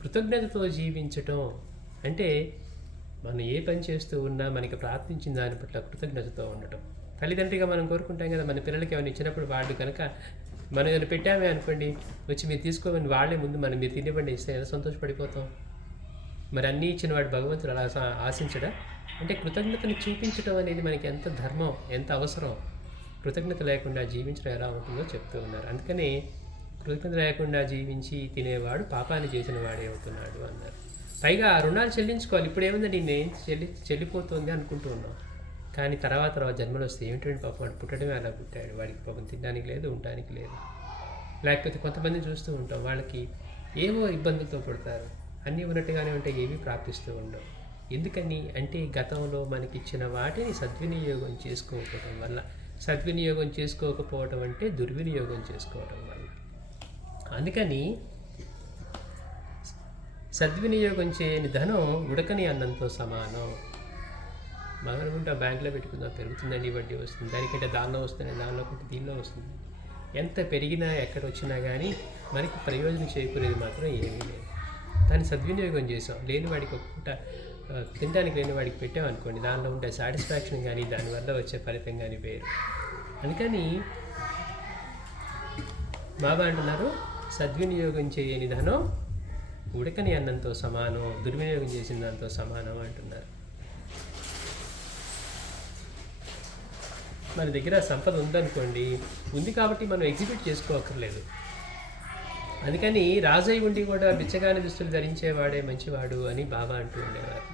కృతజ్ఞతతో జీవించటం అంటే మనం ఏ పని చేస్తూ ఉన్నా మనకి ప్రార్థించిన దాని పట్ల కృతజ్ఞతతో ఉండటం. తల్లిదండ్రిగా మనం కోరుకుంటాం కదా, మన పిల్లలకి ఏమైనా ఇచ్చినప్పుడు వాళ్ళు కనుక మనం ఏమైనా పెట్టామే అనుకోండి, వచ్చి మీరు తీసుకోమని వాళ్ళే ముందు మనం మీరు తినివ్వండి ఇస్తే ఎలా సంతోషపడిపోతాం. మరి అన్నీ ఇచ్చిన వాడు భగవంతుడు అలా ఆశించడా? అంటే కృతజ్ఞతను చూపించడం అనేది మనకి ఎంత ధర్మం, ఎంత అవసరం. కృతజ్ఞత లేకుండా జీవించడం ఎలా ఉంటుందో చెప్తూ ఉన్నారు. అందుకని కృతజ్ఞత లేకుండా జీవించి తినేవాడు పాపాన్ని చేసిన వాడే అవుతున్నాడు అన్నారు. పైగా రుణాలు చెల్లించుకోవాలి. ఇప్పుడు ఏముందండి, నేను చెల్లిపోతుంది అనుకుంటూ ఉన్నాం, కానీ తర్వాత జన్మలు వస్తే ఏమిటంటే పాపం వాడు పుట్టడమే అలా పుట్టాడు, వాడికి పాపం తినడానికి లేదు, ఉండడానికి లేదు. లేకపోతే కొంతమంది చూస్తూ ఉంటాం, వాళ్ళకి ఏవో ఇబ్బందులతో పుడతారు, అన్నీ ఉన్నట్టుగానే ఉంటే ఏమీ ప్రాప్తిస్తూ ఉండవు. ఎందుకని అంటే గతంలో మనకిచ్చిన వాటిని సద్వినియోగం చేసుకోకపోవటం వల్ల. సద్వినియోగం చేసుకోకపోవటం అంటే దుర్వినియోగం చేసుకోవటం వల్ల. అందుకని సద్వినియోగం చేయని ధనం ఉడకని అన్నంతో సమానం. మనం అనుకుంటా బ్యాంకులో పెట్టుకుందాం, పెరుగుతుందండి, వడ్డీ వస్తుంది, దానికంటే దానిలో వస్తుంది, దానిలో కంటే దీనిలో వస్తుంది. ఎంత పెరిగినా ఎక్కడ వచ్చినా కానీ మనకి ప్రయోజనం చేకూరేది మాత్రం ఏమీ లేదు. దాన్ని సద్వినియోగం చేసాం, లేని వాడికి ఒక పూట తినడానికి లేని వాడికి పెట్టామనుకోండి, దానిలో ఉండే సాటిస్ఫాక్షన్ కానీ దానివల్ల వచ్చే ఫలితం కానీ వేరు. అందుకని బాబా అంటున్నారు, సద్వినియోగం చేయని ధనం ఉడకని అన్నంతో సమానం, దుర్వినియోగం చేసిన దాంతో సమానం అంటున్నారు. మన దగ్గర సంపద ఉందనుకోండి, ఉంది కాబట్టి మనం ఎగ్జిబిట్ చేసుకోవక్కర్లేదు. అందుకని రాజయ్య ఉండి కూడా బిచ్చగాని దుస్తులు ధరించేవాడే మంచివాడు అని బాబా అంటూ ఉండేవారు.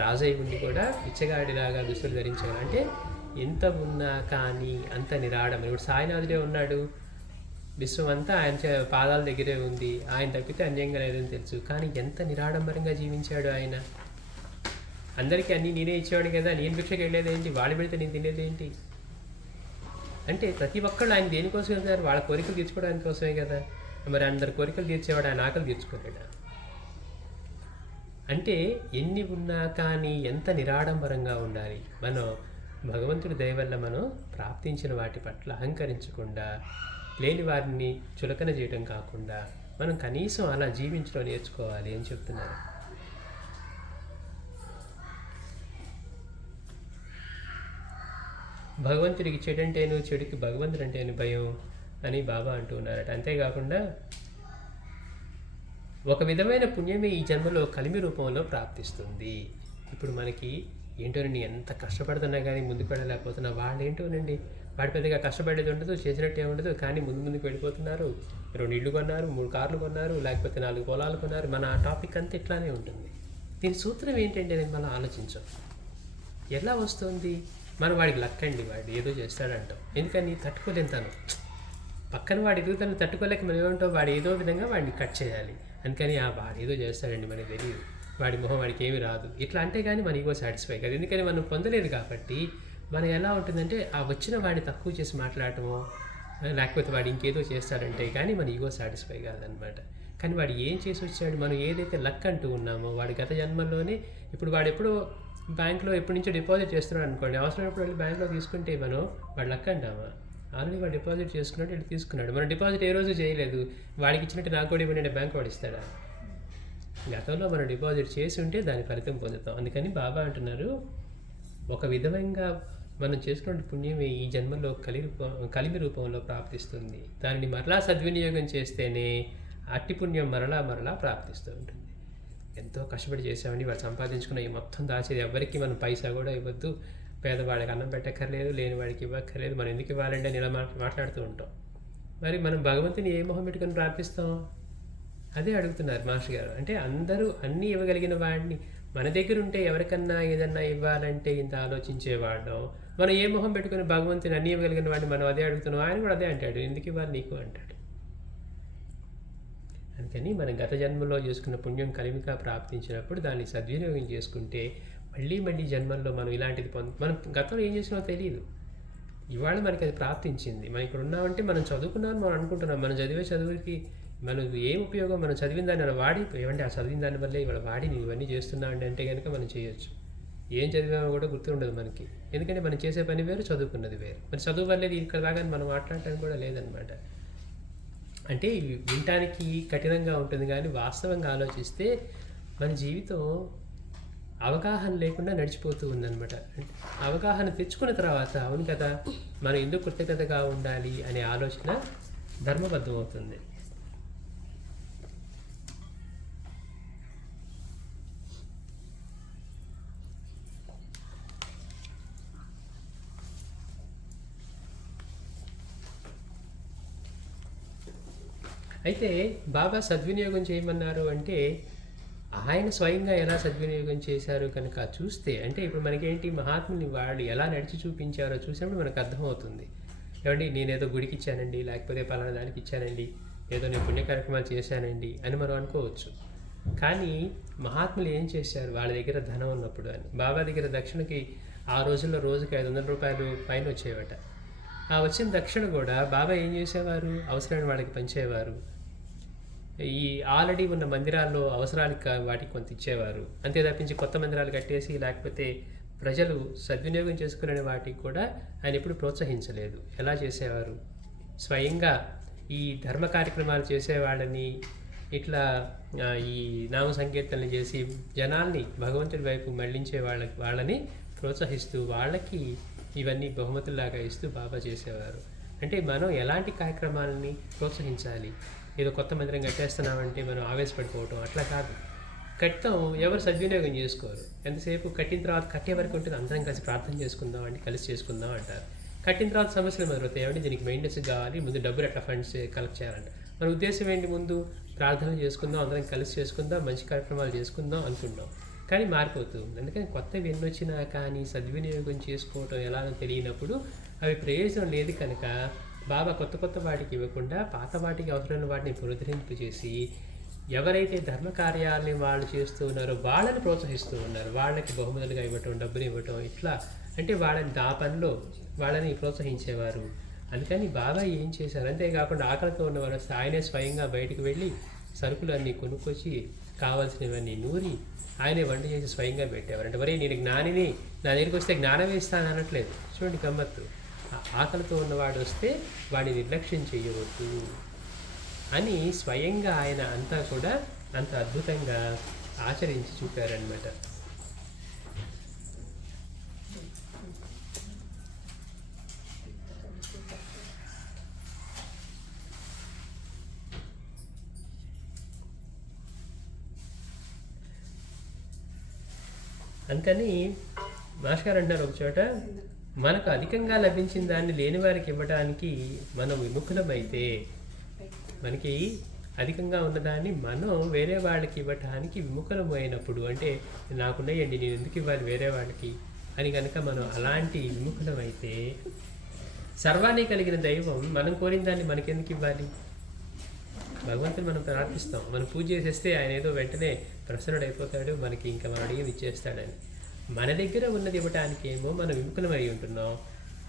రాజయ్య ఉండి కూడా బిచ్చగాడిలాగా దుస్తులు ధరించేవాడు అంటే ఎంత ఉన్నా కానీ అంత నిరాడం. ఇప్పుడు సాయినాథుడే ఉన్నాడు, విశ్వం అంతా ఆయన పాదాల దగ్గరే ఉంది, ఆయన తప్పితే అన్యంగా లేదని తెలుసు, కానీ ఎంత నిరాడంబరంగా జీవించాడు ఆయన. అందరికీ అన్నీ నేనే ఇచ్చేవాడు కదా, నేను భిక్షకి వెళ్ళేదేంటి, వాళ్ళు పెడితే నేను తినేదేంటి అంటే ప్రతి ఒక్కళ్ళు ఆయన దేనికోసం వెళ్తారు, వాళ్ళ కోరికలు తీర్చుకోవడానికి కోసమే కదా. మరి అందరి కోరికలు తీర్చేవాడు ఆయన ఆకలి తీర్చుకోలేడా? అంటే ఎన్ని ఉన్నా కానీ ఎంత నిరాడంబరంగా ఉండాలి. మనం భగవంతుడి దయ వల్ల మనం ప్రాప్తించిన వాటి పట్ల అహంకరించకుండా, లేని వారిని చులకన చేయడం కాకుండా మనం కనీసం అలా జీవించడం నేర్చుకోవాలి అని చెప్తున్నారు. భగవంతుడికి చెడంటేను, చెడుకి భగవంతుడు అంటేను భయం అని బాబా అంటూ ఉన్నారట. అంతేకాకుండా ఒక విధమైన పుణ్యమే ఈ జన్మలో కలిమి రూపంలో ప్రాప్తిస్తుంది. ఇప్పుడు మనకి ఏంటోనండి, ఎంత కష్టపడుతున్నా కానీ ముందుకు వెళ్ళలేకపోతున్నా, వాళ్ళు ఏంటోనండి, వాడి పెద్దగా కష్టపడేది ఉండదు, చేసినట్టే ఉండదు, కానీ ముందుకు వెళ్ళిపోతున్నారు. 2 ఇళ్ళు కొన్నారు, 3 కార్లు కొన్నారు, లేకపోతే 4 పొలాలు కొన్నారు. మన టాపిక్ అంతా ఇట్లానే ఉంటుంది. దీని సూత్రం ఏంటంటే నేను మనం ఆలోచించాం. ఎలా వస్తుంది? మనం వాడికి లక్కండి, వాడు ఏదో చేస్తాడంటాం. ఎందుకని? తట్టుకోలేను తను. పక్కన వాడి ఎదుగుదలను తట్టుకోలేక మనం ఏమంటాం, వాడు ఏదో విధంగా వాడిని కట్ చేయాలి. అందుకని వాడు ఏదో చేస్తాడండి, మనకు తెలియదు, వాడి మొహం వాడికి ఏమీ రాదు, ఇట్లా అంటే కానీ మన ఈగో సాటిస్ఫై కాదు. ఎందుకని? మనం పొందలేదు కాబట్టి మనం ఎలా ఉంటుందంటే ఆ వచ్చిన వాడిని తక్కువ చేసి మాట్లాడటమో, లేకపోతే వాడు ఇంకేదో చేస్తాడంటే కానీ మన ఈగో సాటిస్ఫై కాదనమాట. కానీ వాడు ఏం చేసి వచ్చాడు, మనం ఏదైతే లక్ అంటూ ఉన్నామో వాడి గత జన్మల్లోనే, ఇప్పుడు వాడు ఎప్పుడో బ్యాంక్లో ఎప్పటి నుంచో డిపాజిట్ చేస్తున్నాడు అనుకోండి, అవసరమైనప్పుడు వెళ్ళి బ్యాంక్లో తీసుకుంటే మనం వాడు లక్ అంటామా? ఆల్రెడీ వాడు డిపాజిట్ చేసుకున్నాడు, వీళ్ళు తీసుకున్నాడు. మనం డిపాజిట్ ఏ రోజు చేయలేదు, వాడికి ఇచ్చినట్టు నాకు కూడా ఇవ్వండి బ్యాంక్ వాడు ఇస్తాడా? గతంలో మనం డిపాజిట్ చేసి ఉంటే దాని ఫలితం పొందుతాం. అందుకని బాబా అంటున్నారు, ఒక విధంగా మనం చేసుకున్న పుణ్యం ఈ జన్మలో కలిమి రూపంలో ప్రాప్తిస్తుంది. దానిని మరలా సద్వినియోగం చేస్తేనే అట్టి పుణ్యం మరలా మరలా ప్రాప్తిస్తూ ఉంటుంది. ఎంతో కష్టపడి చేసామండి, వాడు సంపాదించుకున్న ఈ మొత్తం దాచేది ఎవరికి మనం పైసా కూడా ఇవ్వద్దు, పేదవాడికి అన్నం పెట్టక్కర్లేదు, లేని వాడికి ఇవ్వక్కర్లేదు, మనం ఎందుకు ఇవ్వాలంటే అని ఇలా మాట్లాడుతూ ఉంటాం. మరి మనం భగవంతుని ఏ మొహం పెట్టుకొని ప్రార్థిస్తాం? అదే అడుగుతున్నారు మాస్టర్ గారు. అంటే అందరూ అన్నీ ఇవ్వగలిగిన వాడిని మన దగ్గర ఉంటే ఎవరికన్నా ఏదన్నా ఇవ్వాలంటే ఇంత ఆలోచించేవాళ్ళం, మనం ఏ మొహం పెట్టుకుని భగవంతుని అన్నీ ఇవ్వగలిగిన వాడిని మనం అదే అడుగుతున్నాం. ఆయన కూడా అదే అంటాడు, ఎందుకు ఇవ్వాలి నీకు అంటాడు. అందుకని మనం గత జన్మలో చేసుకున్న పుణ్యం కలిమిగా ప్రాప్తించినప్పుడు దాన్ని సద్వినియోగం చేసుకుంటే మళ్ళీ మళ్ళీ జన్మల్లో మనం ఇలాంటిది మనం గతంలో ఏం చేసినామో తెలియదు, ఇవాళ మనకి అది ప్రాప్తించింది. మనం ఇక్కడ ఉన్నామంటే మనం చదువుకున్నామని మనం అనుకుంటున్నాం, మనం చదివే చదువుకి మనకు ఏం ఉపయోగం? మనం చదివిన దాన్ని అలా వాడి, ఏమంటే ఆ చదివిన దాని వల్లే ఇవాళ వాడి నేను ఇవన్నీ చేస్తున్నామండి అంటే కనుక మనం చేయొచ్చు. ఏం చదివామో కూడా గుర్తు ఉండదు మనకి, ఎందుకంటే మనం చేసే పని వేరు, చదువుకున్నది వేరు. మరి చదువు వల్లేదు ఇక్కడ దాకా మనం మాట్లాడటానికి కూడా లేదనమాట. అంటే వినటానికి కఠినంగా ఉంటుంది కానీ వాస్తవంగా ఆలోచిస్తే మన జీవితం అవగాహన లేకుండా నడిచిపోతూ ఉందన్నమాట. అవగాహన తెచ్చుకున్న తర్వాత అవును కదా మనం ఎందుకు కృతజ్ఞతగా ఉండాలి అనే ఆలోచన ధర్మబద్ధం అవుతుంది. అయితే బాబా సద్వినియోగం చేయమన్నారు అంటే ఆయన స్వయంగా ఎలా సద్వినియోగం చేశారు కనుక చూస్తే, అంటే ఇప్పుడు మనకేంటి మహాత్ముని వాళ్ళు ఎలా నడిచి చూపించారో చూసినప్పుడు మనకు అర్థమవుతుంది. ఏమండి నేనేదో గుడికి ఇచ్చానండి, లేకపోతే పలానా దానికి ఇచ్చానండి, ఏదో నేను పుణ్య కార్యక్రమాలు చేశానండి అని మనం అనుకోవచ్చు. కానీ మహాత్ములు ఏం చేశారు వాళ్ళ దగ్గర ధనం ఉన్నప్పుడు అని? బాబా దగ్గర దక్షిణకి ఆ రోజుల్లో రోజుకి 500 రూపాయలు పైన వచ్చేవట. ఆ వచ్చిన దక్షిణ కూడా బాబా ఏం చేసేవారు, అవసరమైన వాళ్ళకి పంచేవారు. ఈ ఆల్రెడీ ఉన్న మందిరాల్లో అవసరానికి వాటికి కొంత ఇచ్చేవారు. అంతే తప్పించి కొత్త మందిరాలు కట్టేసి లేకపోతే ప్రజలు సద్వినియోగం చేసుకునే వాటికి కూడా ఆయన ఎప్పుడు ప్రోత్సహించలేదు. ఎలా చేసేవారు? స్వయంగా ఈ ధర్మ కార్యక్రమాలు చేసేవాళ్ళని ఇట్లా ఈ నామ సంకీర్తనలు చేసి జనాల్ని భగవంతుడి వైపు మళ్లించే వాళ్ళని ప్రోత్సహిస్తూ వాళ్ళకి ఇవన్నీ బహుమతుల్లాగా ఇస్తూ బాబా చేసేవారు. అంటే మనం ఎలాంటి కార్యక్రమాలని ప్రోత్సహించాలి? ఏదో కొత్త మందిరం కట్టేస్తున్నామంటే మనం ఆవేశపడిపోవటం అట్లా కాదు. కట్టడం ఎవరు సద్వినియోగం చేసుకోరు. ఎంతసేపు కట్టిన తర్వాత కట్టే వరకు ఉంటుంది, అందరం కలిసి ప్రార్థన చేసుకుందాం అంటే కలిసి చేసుకుందాం అంటారు. కట్టిన తర్వాత సమస్యలు మొదలవుతాయి. ఏమంటే దీనికి మెయింటెనెన్స్ కావాలి, ముందు డబ్బులు ఎట్లా ఫండ్స్ కలెక్ట్ చేయాలంట. మన ఉద్దేశం ఏంటి? ముందు ప్రార్థనలు చేసుకుందాం, అందరం కలిసి చేసుకుందాం, మంచి కార్యక్రమాలు చేసుకుందాం అనుకుంటాం. కానీ మారిపోతుంది. అందుకని కొత్తవి ఎన్ని వచ్చినా కానీ సద్వినియోగం చేసుకోవటం ఎలానో తెలియనప్పుడు అవి ప్రయోజనం లేదు కనుక బాబా కొత్త కొత్త వాటికి ఇవ్వకుండా పాత వాటికి అవసరమైన వాటిని పునరుద్ధరింపు చేసి ఎవరైతే ధర్మ కార్యాలని వాళ్ళు చేస్తూ ఉన్నారో వాళ్ళని ప్రోత్సహిస్తూ ఉన్నారు. వాళ్ళకి బహుమతులుగా ఇవ్వటం, డబ్బులు ఇవ్వటం, ఇట్లా అంటే వాళ్ళని ఆ పనిలో వాళ్ళని ప్రోత్సహించేవారు. అందుకని బాబా ఏం చేశారు? అంతేకాకుండా ఆకలితో ఉన్నవారు వస్తే ఆయనే స్వయంగా బయటకు వెళ్ళి సరుకులు అన్నీ కొనుక్కొచ్చి కావాల్సినవన్నీ నూరి ఆయనే వంట చేసి స్వయంగా పెట్టేవారు. అంటే మరి నేను జ్ఞానిని, నా దగ్గరికి వస్తే జ్ఞానమే ఇస్తాను అనట్లేదు. చూడండి గమ్మత్తు. ఆకలితో ఉన్నవాడు వస్తే వాడిని నిర్లక్ష్యం చేయవద్దు అని స్వయంగా ఆయన అంతా కూడా అంత అద్భుతంగా ఆచరించి చూపారనమాట. అందుకని మాస్టర్ అంటారు ఒక చోట, మనకు అధికంగా లభించిన దాన్ని లేని వారికి ఇవ్వడానికి మనం విముఖులమైతే, మనకి అధికంగా ఉన్నదాన్ని మనం వేరే వాళ్ళకి ఇవ్వటానికి విముఖులమైనప్పుడు, అంటే నాకున్నాయండి నేను ఎందుకు ఇవ్వాలి వేరే వాళ్ళకి అని కనుక మనం అలాంటి విముఖులమైతే సర్వాన్ని కలిగిన దైవం మనం కోరిన దాన్ని మనకెందుకు ఇవ్వాలి? భగవంతుని మనం ప్రార్థిస్తాం, మనం పూజ చేసేస్తే ఆయన ఏదో వెంటనే ప్రసన్నుడైపోతాడు, మనకి ఇంకా మనం అడిగి ఇచ్చేస్తాడని. మన దగ్గర ఉన్నది ఇవ్వటానికి ఏమో మనం విముఖులమై ఉంటున్నాం.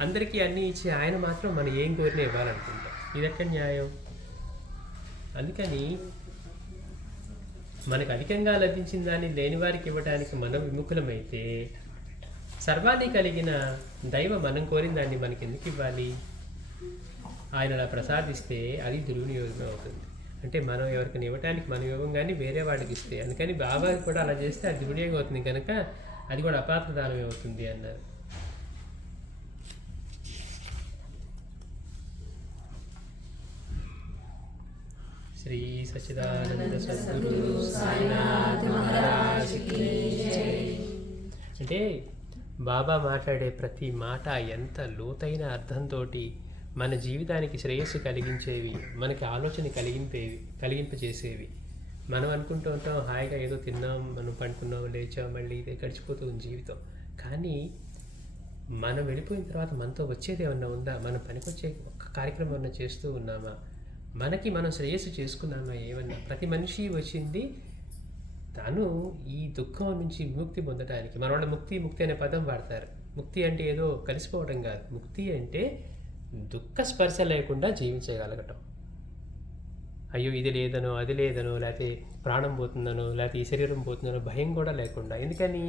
అందరికీ అన్నీ ఇచ్చి ఆయన మాత్రం మనం ఏం కోరినా ఇవ్వాలనుకుంటాం. ఇదెక్కడ న్యాయం? అందుకని మనకు అధికంగా లభించిన దాన్ని లేని వారికి ఇవ్వడానికి మనం విముఖులమైతే సర్వాన్ని కలిగిన దైవ మనం కోరిన దాన్ని మనకి ఎందుకు ఇవ్వాలి? ఆయన అలా ప్రసాదిస్తే అది దుర్వినియోగం అవుతుంది. అంటే మనం ఎవరికైనా ఇవ్వటానికి మనం ఇవ్వం కానీ వేరే వాళ్ళకి ఇస్తే, అందుకని బాబా కూడా అలా చేస్తే అది దుర్వినియోగం అవుతుంది కనుక అది కూడా అపాత్ర దానమే అవుతుంది అన్నారు. శ్రీ సచ్చిదానంద సద్గురు సాయినాథ్ మహారాజ్ కీ జై. అంటే బాబా మాట్లాడే ప్రతి మాట ఎంత లోతైన అర్థంతో మన జీవితానికి శ్రేయస్సు కలిగించేవి, మనకి ఆలోచన కలిగింపచేసేవి. మనం అనుకుంటూ ఉంటాం హాయిగా ఏదో తిన్నాం, మనం పండుకున్నాం, లేచాం, మళ్ళీ ఇదే గడిచిపోతుంది జీవితం. కానీ మనం వెళ్ళిపోయిన తర్వాత మనతో వచ్చేది ఏమన్నా ఉందా? మనం పనికొచ్చే ఒక్క కార్యక్రమం ఏమన్నా చేస్తూ ఉన్నామా? మనకి మనం శ్రేయస్సు చేసుకున్నామా? ఏమన్నా? ప్రతి మనిషి వచ్చింది తను ఈ దుఃఖం నుంచి విముక్తి పొందడానికి. మన వాళ్ళు ముక్తి అనే పదం వాడతారు. ముక్తి అంటే ఏదో కలిసిపోవడం కాదు. ముక్తి అంటే దుఃఖ స్పర్శ లేకుండా జీవించగలగటం. అయ్యో ఇది లేదనో, అది లేదనో, లేకపోతే ప్రాణం పోతుందనో, లేకపోతే ఈ శరీరం పోతుందనో భయం కూడా లేకుండా. ఎందుకని?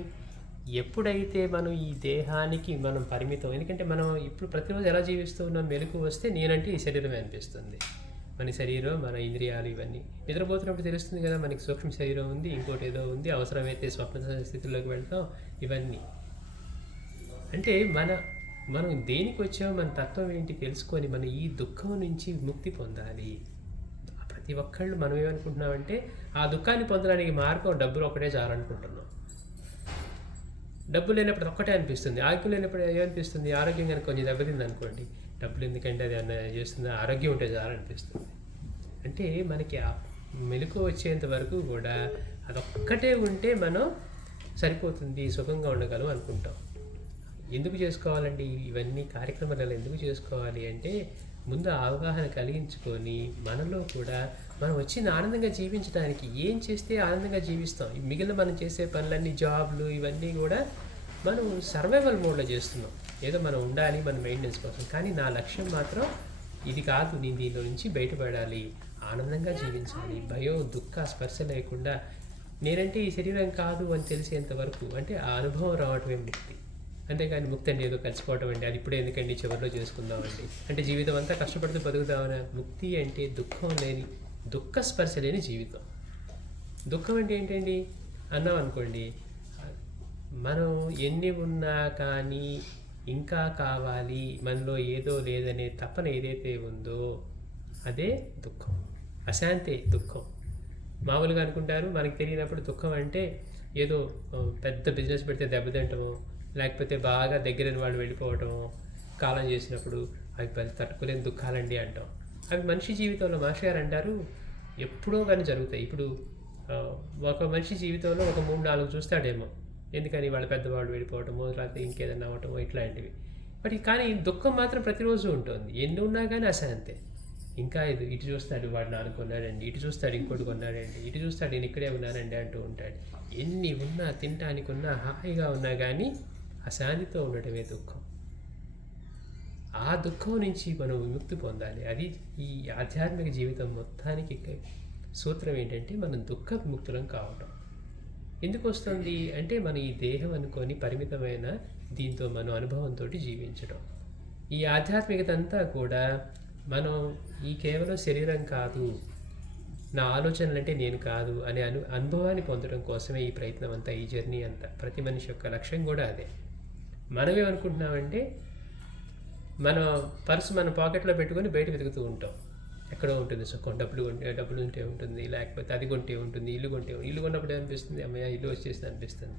ఎప్పుడైతే మనం ఈ దేహానికి మనం పరిమితం, ఎందుకంటే మనం ఇప్పుడు ప్రతిరోజు ఎలా జీవిస్తూ ఉన్నాం, మెలకు వస్తే నేనంటే ఈ శరీరమే అనిపిస్తుంది. మన శరీరం, మన ఇంద్రియాలు ఇవన్నీ. నిద్రపోతున్నప్పుడు తెలుస్తుంది కదా మనకి సూక్ష్మ శరీరం ఉంది, ఇంకోటి ఏదో ఉంది, అవసరమైతే స్వప్న స్థితిలోకి వెళ్తాం. ఇవన్నీ అంటే మనం దేనికి వచ్చామో, మన తత్వం ఏంటి తెలుసుకొని మనం ఈ దుఃఖం నుంచి విముక్తి పొందాలి. ప్రతి ఒక్కళ్ళు మనం ఏమనుకుంటున్నామంటే ఆ దుఃఖాన్ని పొందడానికి మార్గం డబ్బులు ఒకటే చాలనుకుంటున్నాం. డబ్బు లేనప్పుడు ఒక్కటే అనిపిస్తుంది. ఆరోగ్యం లేనప్పుడు ఏమనిపిస్తుంది? ఆరోగ్యం కనుక కొంచెం దెబ్బతింది అనుకోండి, డబ్బులు ఎందుకంటే అది అన్న చేస్తుంది, ఆరోగ్యం ఉంటే చాలనిపిస్తుంది. అంటే మనకి ఆ మెలకు వచ్చేంత వరకు కూడా అదొక్కటే ఉంటే మనం సరిపోతుంది, సుఖంగా ఉండగలం అనుకుంటాం. ఎందుకు చేసుకోవాలండి ఇవన్నీ కార్యక్రమాలు? ఎందుకు చేసుకోవాలి అంటే ముందు అవగాహన కలిగించుకొని మనలో కూడా మనం వచ్చింది ఆనందంగా జీవించడానికి. ఏం చేస్తే ఆనందంగా జీవిస్తాం? మిగిలిన మనం చేసే పనులన్నీ, జాబ్లు ఇవన్నీ కూడా మనం సర్వైవల్ మోడ్లో చేస్తున్నాం. ఏదో మనం ఉండాలి మన మెయింటెనెన్స్ కోసం. కానీ నా లక్ష్యం మాత్రం ఇది కాదు. నేను దీనిలో నుంచి బయటపడాలి, ఆనందంగా జీవించాలి, భయం దుఃఖ స్పర్శ లేకుండా. నేనంటే ఈ శరీరం కాదు అని తెలిసేంత వరకు, అంటే ఆ అనుభవం రావటమే ముక్తి. అంతేగాని ముక్తి అంటే ఏదో కలిసిపోవటం అండి, అది ఇప్పుడే ఎందుకండి, చివరిలో చేసుకుందామండి, అంటే జీవితం అంతా కష్టపడుతూ బతుకుతామని. ముక్తి అంటే దుఃఖం లేని, దుఃఖ స్పర్శ లేని జీవితం. దుఃఖం అంటే ఏంటండి అన్నాం అనుకోండి, మనం ఎన్ని ఉన్నా కానీ ఇంకా కావాలి, మనలో ఏదో లేదనే తపన ఏదైతే ఉందో అదే దుఃఖం. అశాంతే దుఃఖం. మామూలుగా అనుకుంటారు మనకి తెలియనప్పుడు దుఃఖం అంటే ఏదో పెద్ద బిజినెస్ పెడితే దెబ్బతింటమో, లేకపోతే బాగా దగ్గరైన వాళ్ళు వెళ్ళిపోవటమో, కాలం చేసినప్పుడు అవి తట్టుకోలేని దుఃఖాలండి అంటాం. అవి మనిషి జీవితంలో మాస్టర్ గారు అంటారు ఎప్పుడో కానీ జరుగుతాయి. ఇప్పుడు ఒక మనిషి జీవితంలో ఒక 3-4 చూస్తాడేమో, ఎందుకని వాళ్ళ పెద్దవాళ్ళు వెళ్ళిపోవటమో, లేకపోతే ఇంకేదన్నా అవ్వటమో, ఇట్లాంటివి. బట్ కానీ దుఃఖం మాత్రం ప్రతిరోజు ఉంటుంది. ఎన్ని ఉన్నా కానీ అశాంతే. ఇంకా ఇటు చూస్తాడు వాడు నాన్న కొన్నాడండి, ఇటు చూస్తాడు ఇంకోటి కొన్నాడండి, ఇటు చూస్తాడు నేను ఇక్కడే ఉన్నానండి అంటూ ఉంటాడు. ఎన్ని ఉన్నా, తినటానికి ఉన్నా, హాయిగా ఉన్నా కానీ అశాంతితో ఉండటమే దుఃఖం. ఆ దుఃఖం నుంచి మనం విముక్తి పొందాలి. అది ఈ ఆధ్యాత్మిక జీవితం మొత్తానికి సూత్రం ఏంటంటే మనం దుఃఖ విముక్తులం కావటం. ఎందుకు వస్తుంది అంటే మన ఈ దేహం అనుకొని పరిమితమైన దీంతో మనం అనుభవంతో జీవించడం. ఈ ఆధ్యాత్మికత అంతా కూడా మనం ఈ కేవలం శరీరం కాదు, నా ఆలోచనలు అంటే నేను కాదు అనే అనుభవాన్ని పొందడం కోసమే ఈ ప్రయత్నం అంతా, ఈ జర్నీ అంతా. ప్రతి మనిషి యొక్క లక్ష్యం కూడా అదే. మనమేమనుకుంటున్నామంటే మన పర్సు మన పాకెట్లో పెట్టుకొని బయట వెతుకుతూ ఉంటాం. ఎక్కడో ఉంటుంది సుఖం, డబ్బులు ఉంటే ఉంటుంది, లేకపోతే అది కొంటే ఉంటుంది, ఇల్లు కొన్నప్పుడు అనిపిస్తుంది అమ్మయ్య ఇల్లు వచ్చేసింది అనిపిస్తుంది.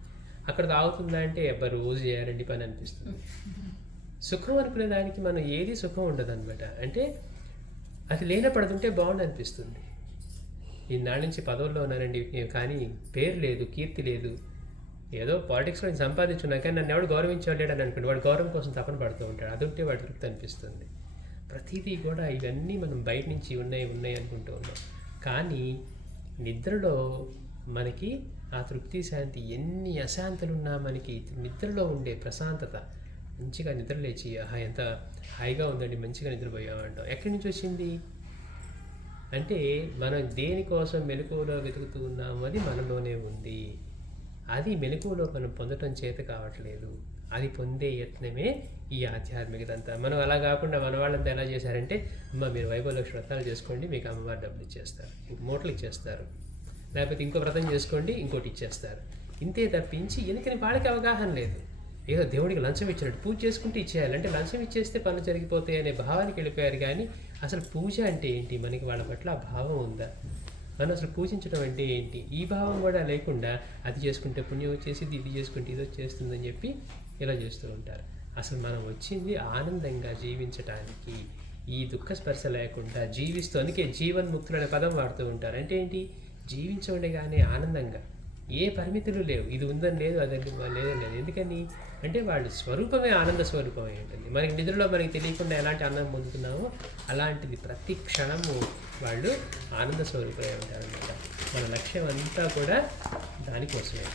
అక్కడ ఆగుతుందా అంటే రోజు చేయాలండి పని అనిపిస్తుంది. సుఖం అనుకునే దానికి మనం ఏది సుఖం ఉండదు అనమాట. అంటే అది లేనపడుతుంటే బాగుండు అనిపిస్తుంది. ఈనాళ్ళ నుంచి పదవుల్లో ఉన్నానండి కానీ పేరు లేదు, కీర్తి లేదు, ఏదో పాలిటిక్స్‌లో నేను సంపాదించున్నా కానీ నన్ను ఎవడు గౌరవించేవాడు అని అనుకోండి. వాడు గౌరవం కోసం తపన పడుతూ ఉంటాడు. అదుంటే వాడి తృప్తి అనిపిస్తుంది. ప్రతీదీ కూడా ఇవన్నీ మనం బయట నుంచి ఉన్నాయి, ఉన్నాయి అనుకుంటూ ఉన్నాం. కానీ నిద్రలో మనకి ఆ తృప్తి, శాంతి ఎన్ని అశాంతులున్నా మనకి నిద్రలో ఉండే ప్రశాంతత, మంచిగా నిద్ర లేచి ఆహా ఎంత హాయిగా ఉందండి మంచిగా నిద్రపోయామంటాం. ఎక్కడి నుంచి వచ్చింది అంటే మనం దేనికోసం మెలకువలో వెతుకుతూ ఉన్నాము అది మనలోనే ఉంది. అది మెలకువలో మనం పొందటం చేత కావట్లేదు. అది పొందే యత్నమే ఈ ఆధ్యాత్మికతంతా. మనం అలా కాకుండా మన వాళ్ళంతా ఎలా చేశారంటే, అమ్మ మీరు వైభవలక్ష్మి వ్రతాలు చేసుకోండి మీకు అమ్మవారు డబ్బులు ఇచ్చేస్తారు, ఇంక మూటలు ఇచ్చేస్తారు, లేకపోతే ఇంకో వ్రతం చేసుకోండి ఇంకోటి ఇచ్చేస్తారు. ఇంతే తప్పించి ఎందుకని వాళ్ళకి అవగాహన లేదు. ఏదో దేవుడికి లంచం ఇచ్చినట్టు పూజ చేసుకుంటే ఇచ్చేయాలి, అంటే లంచం ఇచ్చేస్తే పనులు జరిగిపోతాయి అనే భావానికి వెళ్ళిపోయారు. కానీ అసలు పూజ అంటే ఏంటి, మనకి వాళ్ళ పట్ల ఆ భావం ఉందా, మనం అసలు పూజించడం అంటే ఏంటి, ఈ భావం కూడా లేకుండా అది చేసుకుంటే పుణ్యం వచ్చేసింది, ఇది చేసుకుంటే ఇది వచ్చేస్తుందని చెప్పి ఇలా చేస్తూ ఉంటారు. అసలు మనం వచ్చింది ఆనందంగా జీవించటానికి, ఈ దుఃఖ స్పర్శ లేకుండా జీవిస్తూ, అందుకే జీవన్ముక్తులు అనే పదం వాడుతూ ఉంటారు. అంటే ఏంటి, జీవించండిగానే ఆనందంగా, ఏ పరిమితులు లేవు, ఇది ఉందని లేదు అదని లేదని లేదు. ఎందుకని అంటే వాళ్ళ స్వరూపమే ఆనంద స్వరూపమై ఉంటుంది. మనకి నిద్రలో మనకి తెలియకుండా ఎలాంటి ఆనందం పొందుతున్నామో అలాంటిది ప్రతి క్షణము వాళ్ళు ఆనంద స్వరూపమై ఉంటారన్నమాట. మన లక్ష్యం అంతా కూడా దానికోసమే.